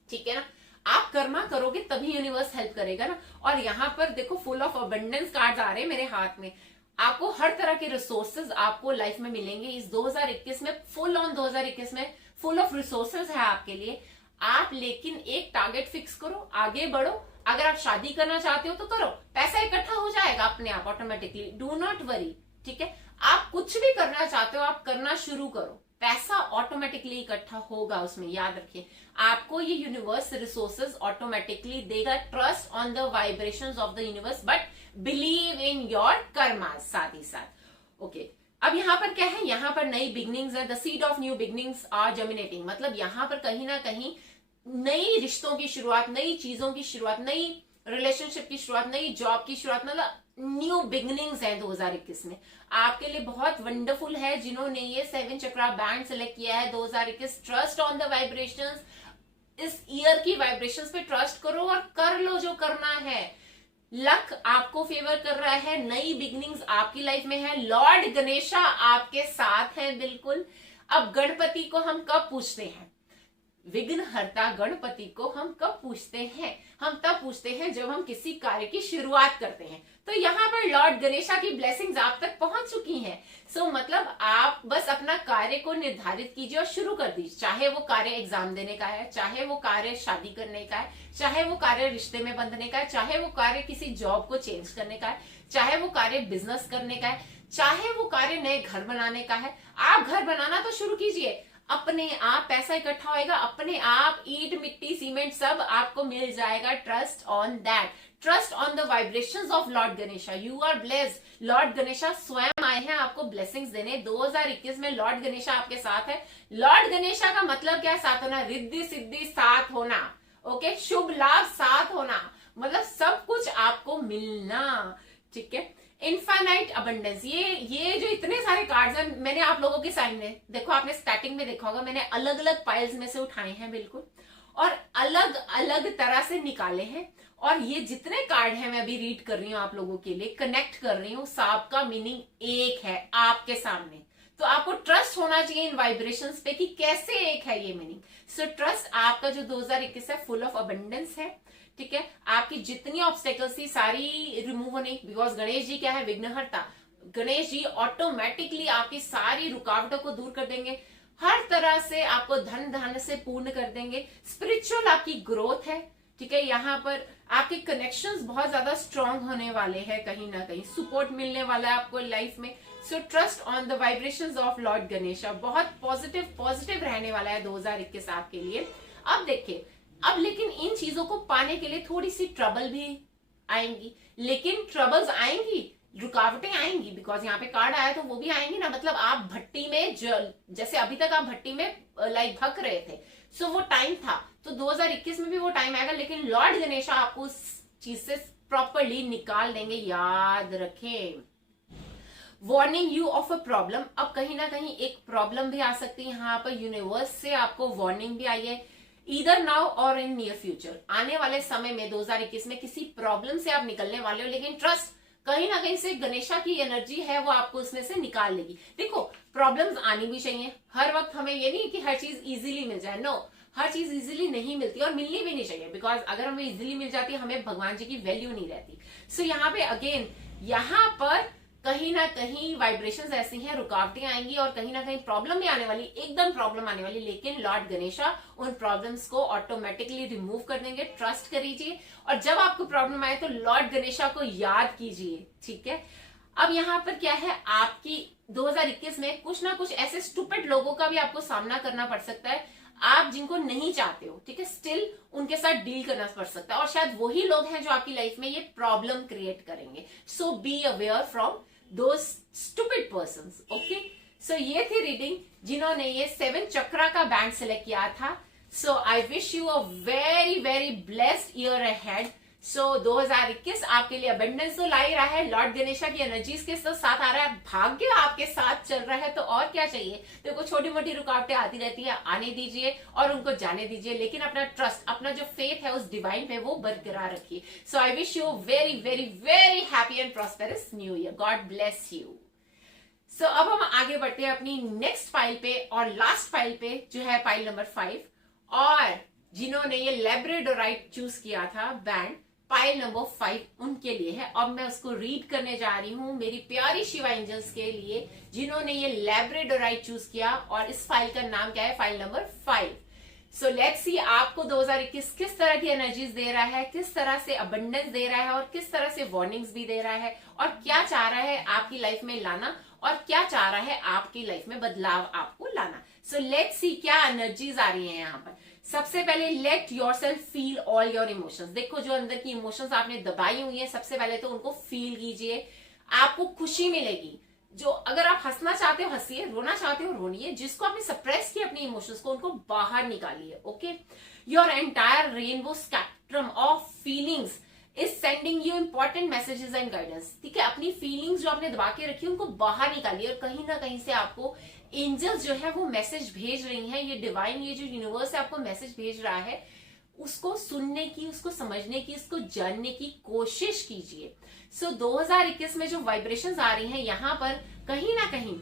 ठीक है ना, आप कर्मा करोगे तभी यूनिवर्स हेल्प करेगा ना। और यहाँ पर देखो फुल ऑफ अबंडेंस कार्ड्स आ रहे हैं मेरे हाथ में, आपको हर तरह के रिसोर्सेज आपको लाइफ में मिलेंगे इस 2021 में। फुल ऑन 2021 में फुल ऑफ रिसोर्सेज है आपके लिए। आप लेकिन एक टारगेट फिक्स करो, आगे बढ़ो। अगर आप शादी करना चाहते हो तो करो, पैसा इकट्ठा हो जाएगा अपने आप ऑटोमेटिकली, डू नॉट वरी, ठीक है। आप कुछ भी करना चाहते हो आप करना शुरू करो, पैसा ऑटोमेटिकली इकट्ठा होगा उसमें, याद रखिए। आपको ये यूनिवर्स रिसोर्सेज ऑटोमेटिकली देगा। Trust on the vibrations of the universe, but believe in your Karma साथ ही साथ, ओके। अब यहाँ पर क्या है, यहाँ पर नई बिगनिंग्स है, the seed of new beginnings are germinating, मतलब यहाँ पर कहीं ना कहीं नई रिश्तों की शुरुआत, नई चीजों की शुरुआत, नई रिलेशनशिप की शुरुआत, नई जॉब की शुरुआत, मतलब न्यू बिगनिंग्स है 2021 में आपके लिए। बहुत वंडरफुल है जिन्होंने ये 7 चक्रा बैंड सेलेक्ट किया है 2021। ट्रस्ट ऑन द वाइब्रेशंस, इस ईयर की वाइब्रेशंस पे ट्रस्ट करो और कर लो जो करना है। लक आपको फेवर कर रहा है, नई बिगनिंग्स आपकी लाइफ में है, लॉर्ड गणेशा आपके साथ है, बिल्कुल। अब गणपति को हम कब पूछते हैं? विघ्नहर्ता गणपति को हम कब पूछते हैं? हम तब पूछते हैं जब हम किसी कार्य की शुरुआत करते हैं। तो यहाँ पर लॉर्ड गणेशा की ब्लेसिंग्स आप तक पहुंच चुकी हैं। सो मतलब आप बस अपना कार्य को निर्धारित कीजिए और शुरू कर दीजिए। चाहे वो कार्य एग्जाम देने का है, चाहे वो कार्य शादी करने का है, चाहे वो कार्य रिश्ते में बंधने का है, चाहे वो कार्य किसी जॉब को चेंज करने का है, चाहे वो कार्य बिजनेस करने का है, चाहे वो कार्य नए घर बनाने का है। आप घर बनाना तो शुरू कीजिए, अपने आप पैसा इकट्ठा होएगा, अपने आप ईंट मिट्टी सीमेंट सब आपको मिल जाएगा। Trust on that, trust on the vibrations of lord Ganesha. You are blessed. Lord Ganesha स्वयं आए हैं आपको ब्लेसिंग्स देने। 2021 में लॉर्ड गणेशा आपके साथ है। लॉर्ड गणेशा का मतलब क्या है? साथ होना, रिद्धि सिद्धि साथ होना, ओके, शुभ लाभ साथ होना, मतलब सब कुछ आपको मिलना, ठीक है। इनफाइनाइट अबंडेंस, ये जो इतने सारे कार्ड्स हैं, मैंने आप लोगों के सामने देखो, आपने स्टार्टिंग में देखा होगा, मैंने अलग अलग पाइल्स में से उठाए हैं बिल्कुल, और अलग अलग तरह से निकाले हैं। और ये जितने कार्ड हैं मैं अभी रीड कर रही हूँ आप लोगों के लिए, कनेक्ट कर रही हूँ, सबका मीनिंग एक है आपके सामने। तो आपको ट्रस्ट होना चाहिए इन वाइब्रेशंस पे कि कैसे एक है ये मीनिंग। सो ट्रस्ट, आपका जो 2021 है फुल ऑफ अबंडेंस है, ठीक है। आपकी जितनी ऑब्स्टेकल्स थी सारी रिमूव होने, बिकॉज गणेश जी क्या है? विघ्नहर्ता। गणेश जी ऑटोमेटिकली आपकी सारी रुकावटों को दूर कर देंगे, हर तरह से आपको धन धान्य से पूर्ण कर देंगे। स्पिरिचुअल आपकी ग्रोथ है, ठीक है। यहाँ पर आपके कनेक्शंस बहुत ज्यादा स्ट्रांग होने वाले हैं, कहीं ना कहीं सपोर्ट मिलने वाला है आपको लाइफ में। सो trust on the vibrations of lord Ganesha, बहुत पॉजिटिव रहने वाला है 2021 आपके लिए। अब देखिए, अब लेकिन इन चीजों को पाने के लिए थोड़ी सी ट्रबल भी आएंगी, लेकिन ट्रबल्स आएंगी, रुकावटें आएंगी, बिकॉज यहाँ पे कार्ड आया तो वो भी आएंगी ना। मतलब आप भट्टी में जैसे अभी तक आप भट्टी में लाइक भग रहे थे, सो वो टाइम था, तो 2021 में भी वो टाइम आएगा, लेकिन लॉर्ड गणेशा आपको उस चीज से प्रॉपरली निकाल देंगे, याद रखें। Warning you of a problem, अब कहीं ना कहीं एक प्रॉब्लम भी आ सकती है यहाँ पर, यूनिवर्स से आपको वार्निंग भी आई है, ईदर नाउ और इन नियर फ्यूचर। आने वाले समय में 2021 में किसी प्रॉब्लम से आप निकलने वाले हो, लेकिन ट्रस्ट, कहीं ना कहीं से गणेशा की एनर्जी है वो आपको उसमें से निकाल लेगी। देखो, प्रॉब्लम्स आनी भी चाहिए हर वक्त, हमें ये नहीं कि हर चीज इजीली मिल जाए, नो, हर चीज इजीली नहीं मिलती और मिलनी भी नहीं चाहिए, बिकॉज अगर हमें इजीली मिल जाती है हमें भगवान जी की वैल्यू नहीं रहती। सो यहाँ पे अगेन, यहाँ पर कहीं ना कहीं वाइब्रेशंस ऐसी हैं, रुकावटें आएंगी और कहीं ना कहीं प्रॉब्लम भी आने वाली, एकदम प्रॉब्लम आने वाली, लेकिन लॉर्ड गणेशा उन प्रॉब्लम्स को ऑटोमेटिकली रिमूव कर देंगे। ट्रस्ट करिए, और जब आपको प्रॉब्लम आए तो लॉर्ड गणेशा को याद कीजिए, ठीक है। अब यहाँ पर क्या है, आपकी 2021 में कुछ ना कुछ ऐसे स्टूपिड लोगों का भी आपको सामना करना पड़ सकता है, आप जिनको नहीं चाहते हो, ठीक है, स्टिल उनके साथ डील करना पड़ सकता है, और शायद वही लोग हैं जो आपकी लाइफ में ये प्रॉब्लम क्रिएट करेंगे। So be aware from those stupid persons, okay? So ये थी रीडिंग जिन्होंने ये 7 चक्रा का बैंड सिलेक्ट किया था। So I wish you a very very blessed year ahead. So 2021 आपके लिए अबंडेंस तो ला ही रहा है, लॉर्ड गणेशा की एनर्जीज के साथ आ रहा है, भाग्य आपके साथ चल रहा है, तो और क्या चाहिए। देखो, छोटी मोटी रुकावटें आती रहती है, आने दीजिए और उनको जाने दीजिए, लेकिन अपना ट्रस्ट, अपना जो फेथ है उस डिवाइन पे वो बरकरार रखिए। So I wish you very very very happy and prosperous new year. God bless you. So अब हम आगे बढ़ते हैं अपनी नेक्स्ट फाइल पे, और लास्ट फाइल पे जो है फाइल नंबर 5, और जिन्होंने ये लैब्राडोराइट चूज किया था बैंड, फाइल नंबर 5 उनके लिए है। अब मैं उसको रीड करने जा रही हूँ मेरी प्यारी शिवा एंजल्स के लिए, जिन्होंने ये लैब्राडोराइट चूज किया, और इस फाइल का नाम क्या है? File number 5। So let's see आपको 2021 किस तरह की एनर्जीज दे रहा है, किस तरह से अबंडेंस दे रहा है, और किस तरह से वार्निंग्स भी दे रहा है, और क्या चाह रहा है आपकी लाइफ में लाना, और क्या चाह रहा है आपकी लाइफ में बदलाव आपको लाना। सो लेट्स सी क्या एनर्जीज आ रही है यहाँ पर। सबसे पहले, let yourself feel all your emotions. देखो, जो अंदर की इमोशंस आपने दबाई हुई है, सबसे पहले तो उनको फील कीजिए, आपको खुशी मिलेगी। जो अगर आप हंसना चाहते हो हंसिए, रोना चाहते हो रोनिए, जिसको आपने सप्रेस किया अपनी इमोशंस को, उनको बाहर निकालिए, okay. Your entire rainbow spectrum of feelings is sending you important messages and guidance, ठीक है। अपनी फीलिंग्स जो आपने दबा के रखी उनको बाहर निकालिए, और कहीं ना कहीं से आपको एंजल्स जो है वो मैसेज भेज रही हैं, ये डिवाइन, ये जो यूनिवर्स है आपको मैसेज भेज रहा है, उसको सुनने की, उसको समझने की, उसको जानने की कोशिश कीजिए। सो 2021 में जो वाइब्रेशंस आ रही हैं यहाँ पर, कहीं ना कहीं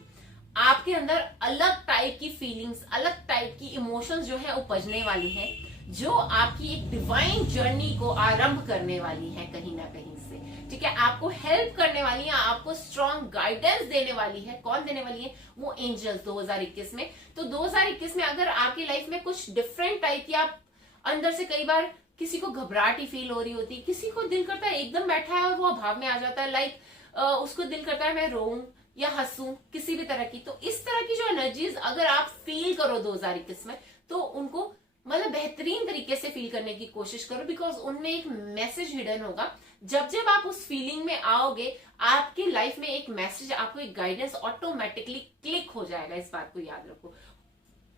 आपके अंदर अलग टाइप की फीलिंग्स, अलग टाइप की इमोशंस जो है उपजने वाली हैं, जो आपकी एक डिवाइन जर्नी को आरंभ करने वाली है कहीं ना कहीं से, ठीक है। आपको हेल्प करने वाली है, आपको स्ट्रॉन्ग गाइडेंस देने वाली है। कौन देने वाली है? वो एंजल्स 2021 में। तो 2021 में अगर आपकी लाइफ में कुछ डिफरेंट टाइप की, आप अंदर से कई बार किसी को घबराहट फील हो रही होती है, किसी को दिल करता है एकदम बैठा है और वो अभाव में आ जाता है, लाइक उसको दिल करता है मैं रोऊं, या हंसूं, किसी भी तरह की। तो इस तरह की जो एनर्जीज अगर आप फील करो 2021 में, तो उनको मतलब बेहतरीन तरीके से फील करने की कोशिश करो, बिकॉज उनमें एक मैसेज हिडन होगा। जब जब आप उस फीलिंग में आओगे, आपकी लाइफ में एक मैसेज, आपको एक गाइडेंस ऑटोमेटिकली क्लिक हो जाएगा। इस बात को याद रखो।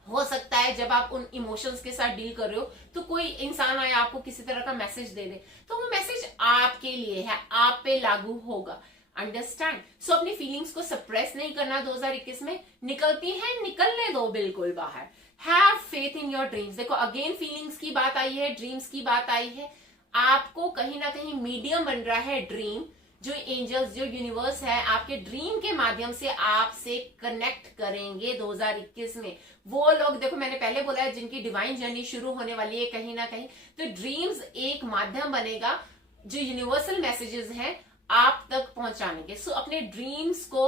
हो सकता है जब आप उन इमोशंस के साथ डील कर रहे हो, तो कोई इंसान आए आपको किसी तरह का मैसेज दे दे, तो वो मैसेज आपके लिए है, आप पे लागू होगा। अंडरस्टैंड? सो अपनी फीलिंग्स को सप्रेस नहीं करना 2021 में। निकलती हैं, निकलने दो बिल्कुल बाहर। Have faith in your dreams. देखो अगेन फीलिंग्स की बात आई है, ड्रीम्स की बात आई है। आपको कहीं ना कहीं मीडियम बन रहा है ड्रीम। जो एंजल्स, जो यूनिवर्स है, आपके ड्रीम के माध्यम से आपसे कनेक्ट करेंगे 2021 में। वो लोग, देखो मैंने पहले बोला है, जिनकी डिवाइन जर्नी शुरू होने वाली है कहीं ना कहीं, तो ड्रीम्स एक माध्यम बनेगा जो यूनिवर्सल मैसेजेस हैं आप तक पहुंचाने के। सो अपने ड्रीम्स को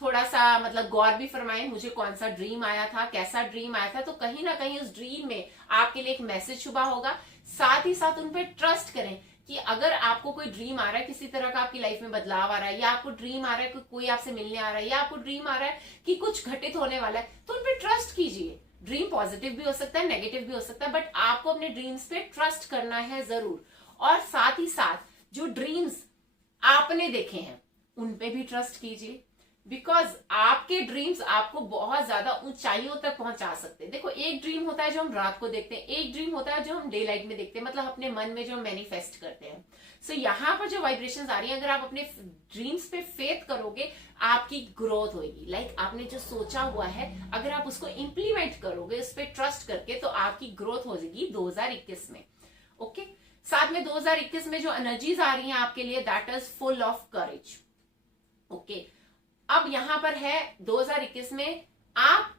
थोड़ा सा मतलब गौर भी फरमाएं, मुझे कौन सा ड्रीम आया था, कैसा ड्रीम आया था, तो कहीं ना कहीं उस ड्रीम में आपके लिए एक मैसेज छुपा होगा। साथ ही साथ उन पर ट्रस्ट करें कि अगर आपको कोई ड्रीम आ रहा है, किसी तरह का आपकी लाइफ में बदलाव आ रहा है, या आपको ड्रीम आ रहा है कोई आपसे मिलने आ रहा है, या आपको ड्रीम आ रहा है कि कुछ घटित होने वाला है, तो उन पर ट्रस्ट कीजिए। ड्रीम पॉजिटिव भी हो सकता है, नेगेटिव भी हो सकता है, बट आपको अपने ड्रीम्स पे ट्रस्ट करना है जरूर। और साथ ही साथ जो ड्रीम्स आपने देखे हैं उन पे भी ट्रस्ट कीजिए, बिकॉज आपके ड्रीम्स आपको बहुत ज्यादा ऊंचाइयों तक पहुंचा सकते हैं। देखो एक ड्रीम होता है जो हम रात को देखते हैं, एक ड्रीम होता है जो हम डे लाइट में देखते हैं, मतलब अपने मन में जो मैनिफेस्ट करते हैं। सो यहाँ पर जो वाइब्रेशंस आ रही हैं, अगर आप अपने ड्रीम्स पे फेथ करोगे, आपकी ग्रोथ होगी। लाइक आपने जो सोचा हुआ है, अगर आप उसको इंप्लीमेंट करोगे, उस पर ट्रस्ट करके, तो आपकी ग्रोथ हो जाएगी 2021 में। ओके साथ में 2021 में जो एनर्जीज आ रही हैं आपके लिए, that is full of courage. Okay अब यहां पर है 2021 में आप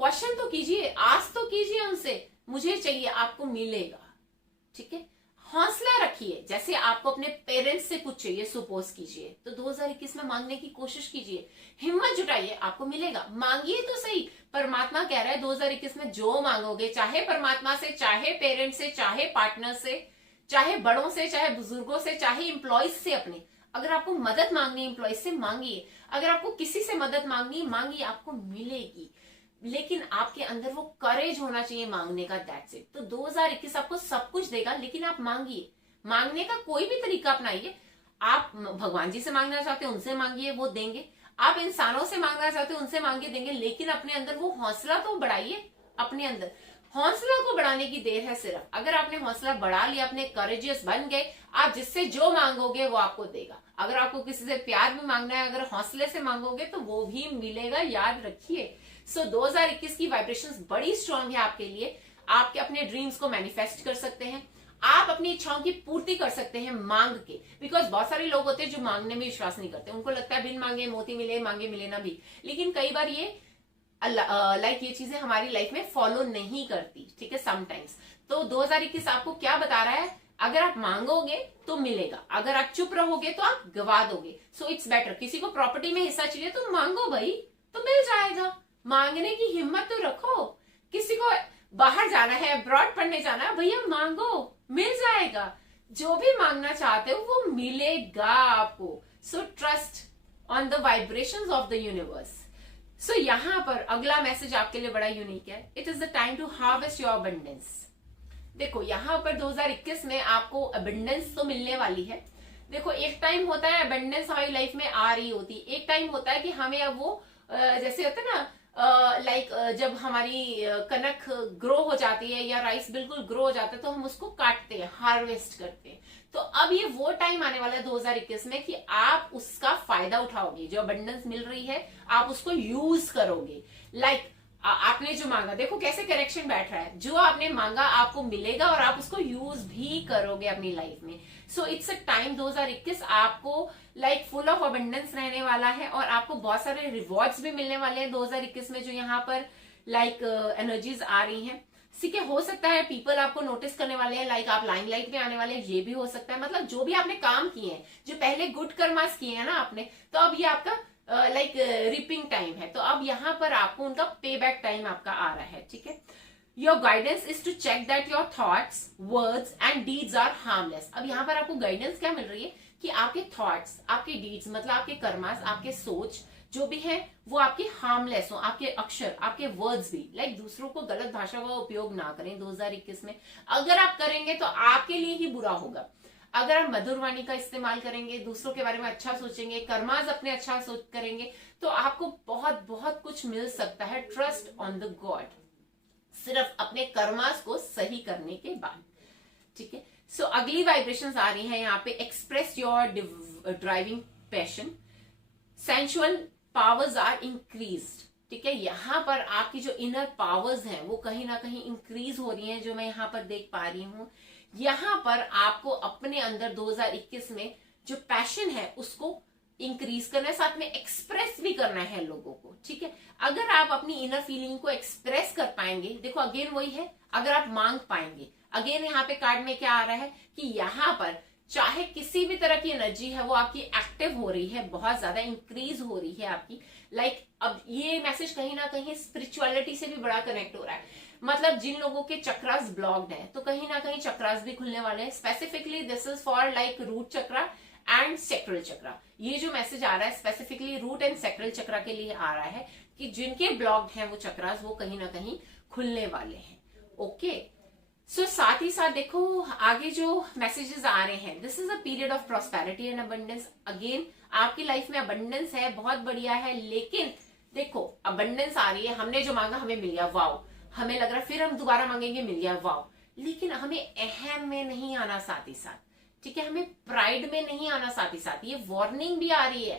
क्वेश्चन तो कीजिए, आज तो कीजिए उनसे, मुझे चाहिए, आपको मिलेगा। ठीक है, हौसला रखिए। जैसे आपको अपने पेरेंट्स से कुछ चाहिए, सपोज कीजिए, तो 2021 में मांगने की कोशिश कीजिए, हिम्मत जुटाइए, आपको मिलेगा। मांगिए तो सही। परमात्मा कह रहा है 2021 में जो मांगोगे, चाहे परमात्मा से, चाहे पेरेंट्स से, चाहे पार्टनर से, चाहे बड़ों से, चाहे बुजुर्गों से, चाहे इंप्लॉइज से, अपने अगर आपको मदद मांगनी है इंप्लॉइज से, मांगिए। अगर आपको किसी से मदद मांगनी, मांगिए, आपको मिलेगी। लेकिन आपके अंदर वो करेज होना चाहिए मांगने का, दैट्स इट। तो 2021 आपको सब कुछ देगा, लेकिन आप मांगिए। मांगने का कोई भी तरीका अपनाइए। आप भगवान जी से मांगना चाहते हैं, उनसे मांगिए, वो देंगे। आप इंसानों से मांगना चाहते हैं, उनसे मांगिए, देंगे। लेकिन अपने अंदर वो हौसला तो बढ़ाइए। अपने अंदर हौसला को बढ़ाने की देर है सिर्फ। अगर आपने हौसला बढ़ा लिया, अपने करेजियस बन गए, आप जिससे जो मांगोगे वो आपको देगा। अगर आपको किसी से प्यार भी मांगना है, अगर हौसले से मांगोगे तो वो भी मिलेगा, याद रखिए। सो 2021 की वाइब्रेशंस बड़ी स्ट्रांग है आपके लिए। आपके अपने ड्रीम्स को मैनिफेस्ट कर सकते हैं, आप अपनी इच्छाओं की पूर्ति कर सकते हैं मांग के। बिकॉज बहुत सारे लोग होते हैं जो मांगने में विश्वास नहीं करते, उनको लगता है बिन मांगे मोती मिले, मांगे मिले ना भी। लेकिन कई बार ये लाइक ये चीजें हमारी लाइफ में फॉलो नहीं करती। ठीक है, समटाइम्स। तो 2021 आपको क्या बता रहा है, अगर आप मांगोगे तो मिलेगा, अगर आप चुप रहोगे तो आप गवा दोगे। So it's better. किसी को प्रॉपर्टी में हिस्सा चाहिए तो मांगो भाई, तो मिल जाएगा। मांगने की हिम्मत तो रखो। किसी को बाहर जाना है, अब्रॉड पढ़ने जाना है, भैया मांगो, मिल जाएगा। जो भी मांगना चाहते हो वो मिलेगा आपको। So trust on the vibrations of the universe. So यहां पर अगला मैसेज आपके लिए बड़ा यूनिक है। It is the time to harvest your abundance. देखो यहां पर 2021 में आपको अबंडेंस तो मिलने वाली है। देखो एक टाइम होता है अबंडेंस हमारी लाइफ में आ रही होती, एक टाइम होता है कि हमें अब वो जैसे होता है ना, लाइक जब हमारी कनक ग्रो हो जाती है या राइस बिल्कुल ग्रो हो जाता है, तो हम उसको काटते हैं, हार्वेस्ट करते हैं। तो अब ये वो टाइम आने वाला है 2021 में कि आप उसका फायदा उठाओगे। जो अबंडेंस मिल रही है आप उसको यूज करोगे। लाइक आपने जो मांगा, देखो कैसे कनेक्शन बैठ रहा है, जो आपने मांगा आपको मिलेगा और आप उसको यूज भी करोगे अपनी लाइफ में। सो इट्स अ टाइम 2021 आपको लाइक फुल ऑफ अबंडेंस रहने वाला है, और आपको बहुत सारे रिवॉर्ड्स भी मिलने वाले हैं 2021 में, जो यहाँ पर लाइक एनर्जीज आ रही हैं। ठीक है, हो सकता है पीपल आपको नोटिस करने वाले हैं, लाइक आप लाइमलाइट में आने वाले हैं, ये भी हो सकता है। मतलब जो भी आपने काम किए हैं, जो पहले गुड कर्मास किए हैं ना आपने, तो अब ये आपका लाइक रिपिंग टाइम है। तो अब यहाँ पर आपको उनका पे बैक टाइम आपका आ रहा है। ठीक है, your guidance is to check that your thoughts, words and deeds are harmless. अब यहाँ पर आपको गाइडेंस क्या मिल रही है कि आपके थॉट्स, आपके डीड्स, मतलब आपके कर्मास, आपके सोच, जो भी है वो आपके हार्मलेस हो, आपके अक्षर, आपके वर्ड्स भी लाइक दूसरों को गलत भाषा का उपयोग ना करें 2021 में। अगर आप करेंगे तो आपके लिए ही बुरा होगा। अगर आप मधुर वाणी का इस्तेमाल करेंगे, दूसरों के बारे में अच्छा सोचेंगे, कर्माज अपने अच्छा सोच करेंगे, तो आपको बहुत बहुत कुछ मिल सकता है। ट्रस्ट ऑन द गॉड, सिर्फ अपने कर्मास को सही करने के बाद, ठीक है। सो अगली वाइब्रेशंस आ रही हैं यहाँ पे, express your driving passion, sensual powers are increased, ठीक है। यहाँ पर आपकी जो इनर पावर्स हैं वो कहीं ना कहीं इंक्रीज हो रही हैं, जो मैं यहाँ पर देख पा रही हूँ। यहाँ पर आपको अपने अंदर 2021 में जो पैशन है उसको इंक्रीज करना है, साथ में एक्सप्रेस भी करना है लोगों को, ठीक है। अगर आप अपनी इनर फीलिंग को एक्सप्रेस कर पाएंगे, देखो अगेन वही है, अगर आप मांग पाएंगे, अगेन यहाँ पे कार्ड में क्या आ रहा है कि यहाँ पर चाहे किसी भी तरह की एनर्जी है वो आपकी एक्टिव हो रही है, बहुत ज्यादा इंक्रीज हो रही है आपकी। लाइक अब ये मैसेज कहीं ना कहीं स्पिरिचुअलिटी से भी बड़ा कनेक्ट हो रहा है। मतलब जिन लोगों के चक्रास ब्लॉक्ड हैं तो कहीं ना कहीं चक्रास भी खुलने वाले हैं। Specifically this is for like root chakra and sacral chakra. ये जो मैसेज आ रहा है specifically root and sacral chakra के लिए आ रहा है कि जिनके ब्लॉक्ड हैं वो चक्रास, वो कहीं ना कहीं खुलने वाले हैं। ओके, सो साथ ही साथ देखो आगे जो मैसेजेस आ रहे हैं, this is a period of prosperity and abundance. Again आपकी लाइफ में अबंडेंस है, बहुत बढ़िया है, लेकिन देखो अबंडेंस आ रही है, हमने जो मांगा हमें मिल गया, वाओ, हमें लग रहा है फिर हम दोबारा मांगेंगे, मिल गया, वाओ। लेकिन हमें अहम में नहीं आना साथ ही साथ, ठीक है, हमें प्राइड में नहीं आना साथ ही साथ। ये वार्निंग भी आ रही है,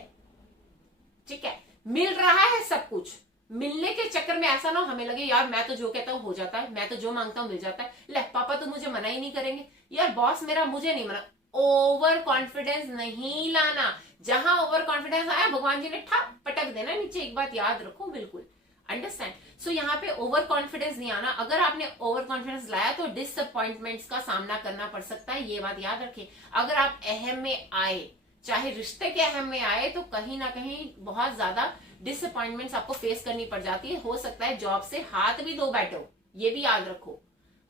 ठीक है। मिल रहा है सब कुछ, मिलने के चक्कर में ऐसा ना हमें लगे यार मैं तो जो कहता हूं हो जाता है, मैं तो जो मांगता हूं मिल जाता है, ले पापा तो मुझे मना ही नहीं करेंगे, यार बॉस मेरा मुझे नहीं मना। ओवर कॉन्फिडेंस नहीं लाना। जहां ओवर कॉन्फिडेंस आया भगवान जी ने ठप पटक देना नीचे। एक बात याद रखो, बिल्कुल अंडरस्टैंड। सो यहाँ पे ओवर कॉन्फिडेंस नहीं आना। अगर आपने ओवर कॉन्फिडेंस लाया तो डिसअपॉइंटमेंट्स का सामना करना पड़ सकता है, ये बात याद रखें। अगर आप अहम में आए, चाहे रिश्ते के अहम में आए, तो कहीं ना कहीं बहुत ज्यादा डिसअपॉइंटमेंट्स आपको फेस करनी पड़ जाती है। हो सकता है जॉब से हाथ भी धो बैठो, ये भी याद रखो।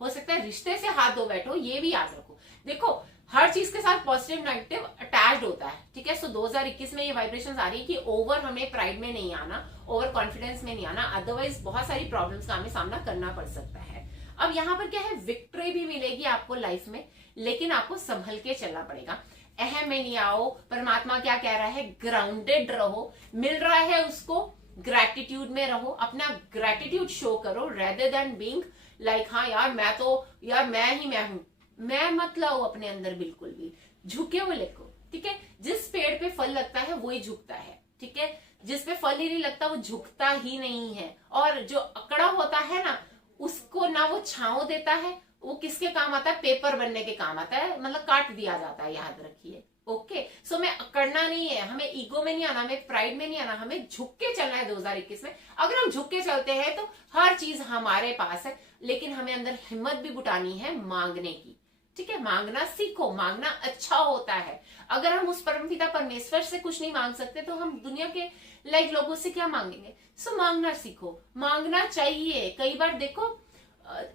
हो सकता है रिश्ते से हाथ धो बैठो, ये भी याद रखो। देखो हर चीज के साथ पॉजिटिव नेगेटिव अटैच्ड होता है, ठीक है। सो 2021 में ये वाइब्रेशंस आ रही है कि ओवर हमें प्राइड में नहीं आना, ओवर कॉन्फिडेंस में नहीं आना, अदरवाइज बहुत सारी प्रॉब्लम्स का हमें सामना करना पड़ सकता है। अब यहाँ पर क्या है, विक्ट्री भी मिलेगी आपको लाइफ में, लेकिन आपको संभल के चलना पड़ेगा। अहम में नहीं आओ। परमात्मा क्या कह रहा है, ग्राउंडेड रहो। मिल रहा है उसको, ग्रेटिट्यूड में रहो, अपना ग्रेटिट्यूड शो करो, रेदर देन बीइंग लाइक हाँ यार मैं तो, यार मैं ही मैं हूं, मैं मत लाओ अपने अंदर बिल्कुल भी। झुके हुए लिखो, ठीक है। जिस पेड़ पे फल लगता है वही झुकता है, ठीक है। जिस पे फल ही नहीं लगता वो झुकता ही नहीं है। और जो अकड़ा होता है ना, उसको ना वो छांव देता है, वो किसके काम आता है, पेपर बनने के काम आता है, मतलब काट दिया जाता है, याद रखिए। ओके, सो हमें अकड़ना नहीं है, हमें ईगो में नहीं आना, हमें प्राइड में नहीं आना, हमें झुक के चलना है 2021 में। अगर हम झुक के चलते हैं तो हर चीज हमारे पास है, लेकिन हमें अंदर हिम्मत भी जुटानी है मांगने की, ठीक है। मांगना सीखो, मांगना अच्छा होता है। अगर हम उस परमपिता परमेश्वर से कुछ नहीं मांग सकते तो हम दुनिया के लाइक लोगों से क्या मांगेंगे। सो मांगना सीखो, मांगना चाहिए। कई बार देखो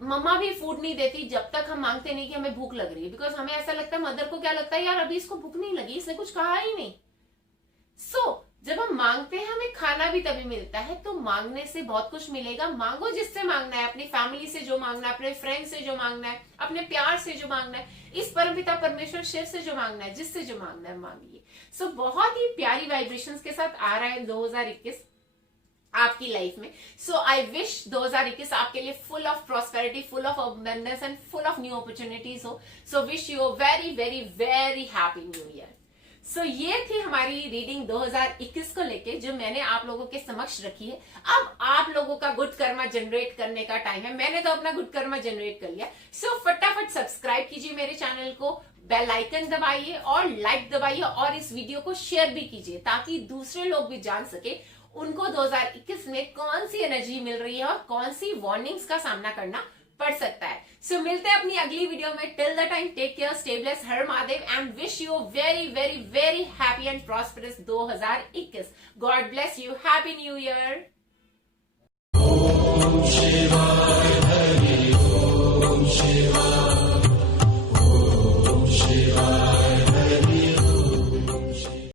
मम्मा भी फूड नहीं देती जब तक हम मांगते नहीं कि हमें भूख लग रही है, बिकॉज हमें ऐसा लगता है, मदर को क्या लगता है, यार अभी इसको भूख नहीं लगी, इसने कुछ कहा ही नहीं। सो जब हम मांगते हैं हमें खाना भी तभी मिलता है। तो मांगने से बहुत कुछ मिलेगा। मांगो जिससे मांगना है, अपनी फैमिली से जो मांगना है, अपने फ्रेंड से जो मांगना है, अपने प्यार से जो मांगना है, इस परमपिता परमेश्वर शिव से जो मांगना है, जिससे जो मांगना है मांगिए। सो बहुत ही प्यारी वाइब्रेशंस के साथ आ रहा है 2021 आपकी लाइफ में। सो आई विश 2021 आपके लिए full of prosperity, full of abundance and full of new opportunities हो। So wish you very very very happy new year. So ये थी हमारी रीडिंग 2021 को लेके, जो मैंने आप लोगों के समक्ष रखी है। अब आप लोगों का गुड कर्मा जनरेट करने का टाइम है। मैंने तो अपना गुड कर्मा जनरेट कर लिया। सो फटाफट सब्सक्राइब कीजिए मेरे चैनल को, बेल आइकन दबाइए और लाइक दबाइए, और इस वीडियो को शेयर भी कीजिए ताकि दूसरे लोग भी जान सके उनको 2021 में कौन सी एनर्जी मिल रही है और कौन सी वार्निंग्स का सामना करना पड़ सकता है। सो मिलते हैं अपनी अगली वीडियो में। Till the time take care, stay blessed, Har Mahadev, and wish you very very very happy and prosperous 2021। God bless you, happy new year.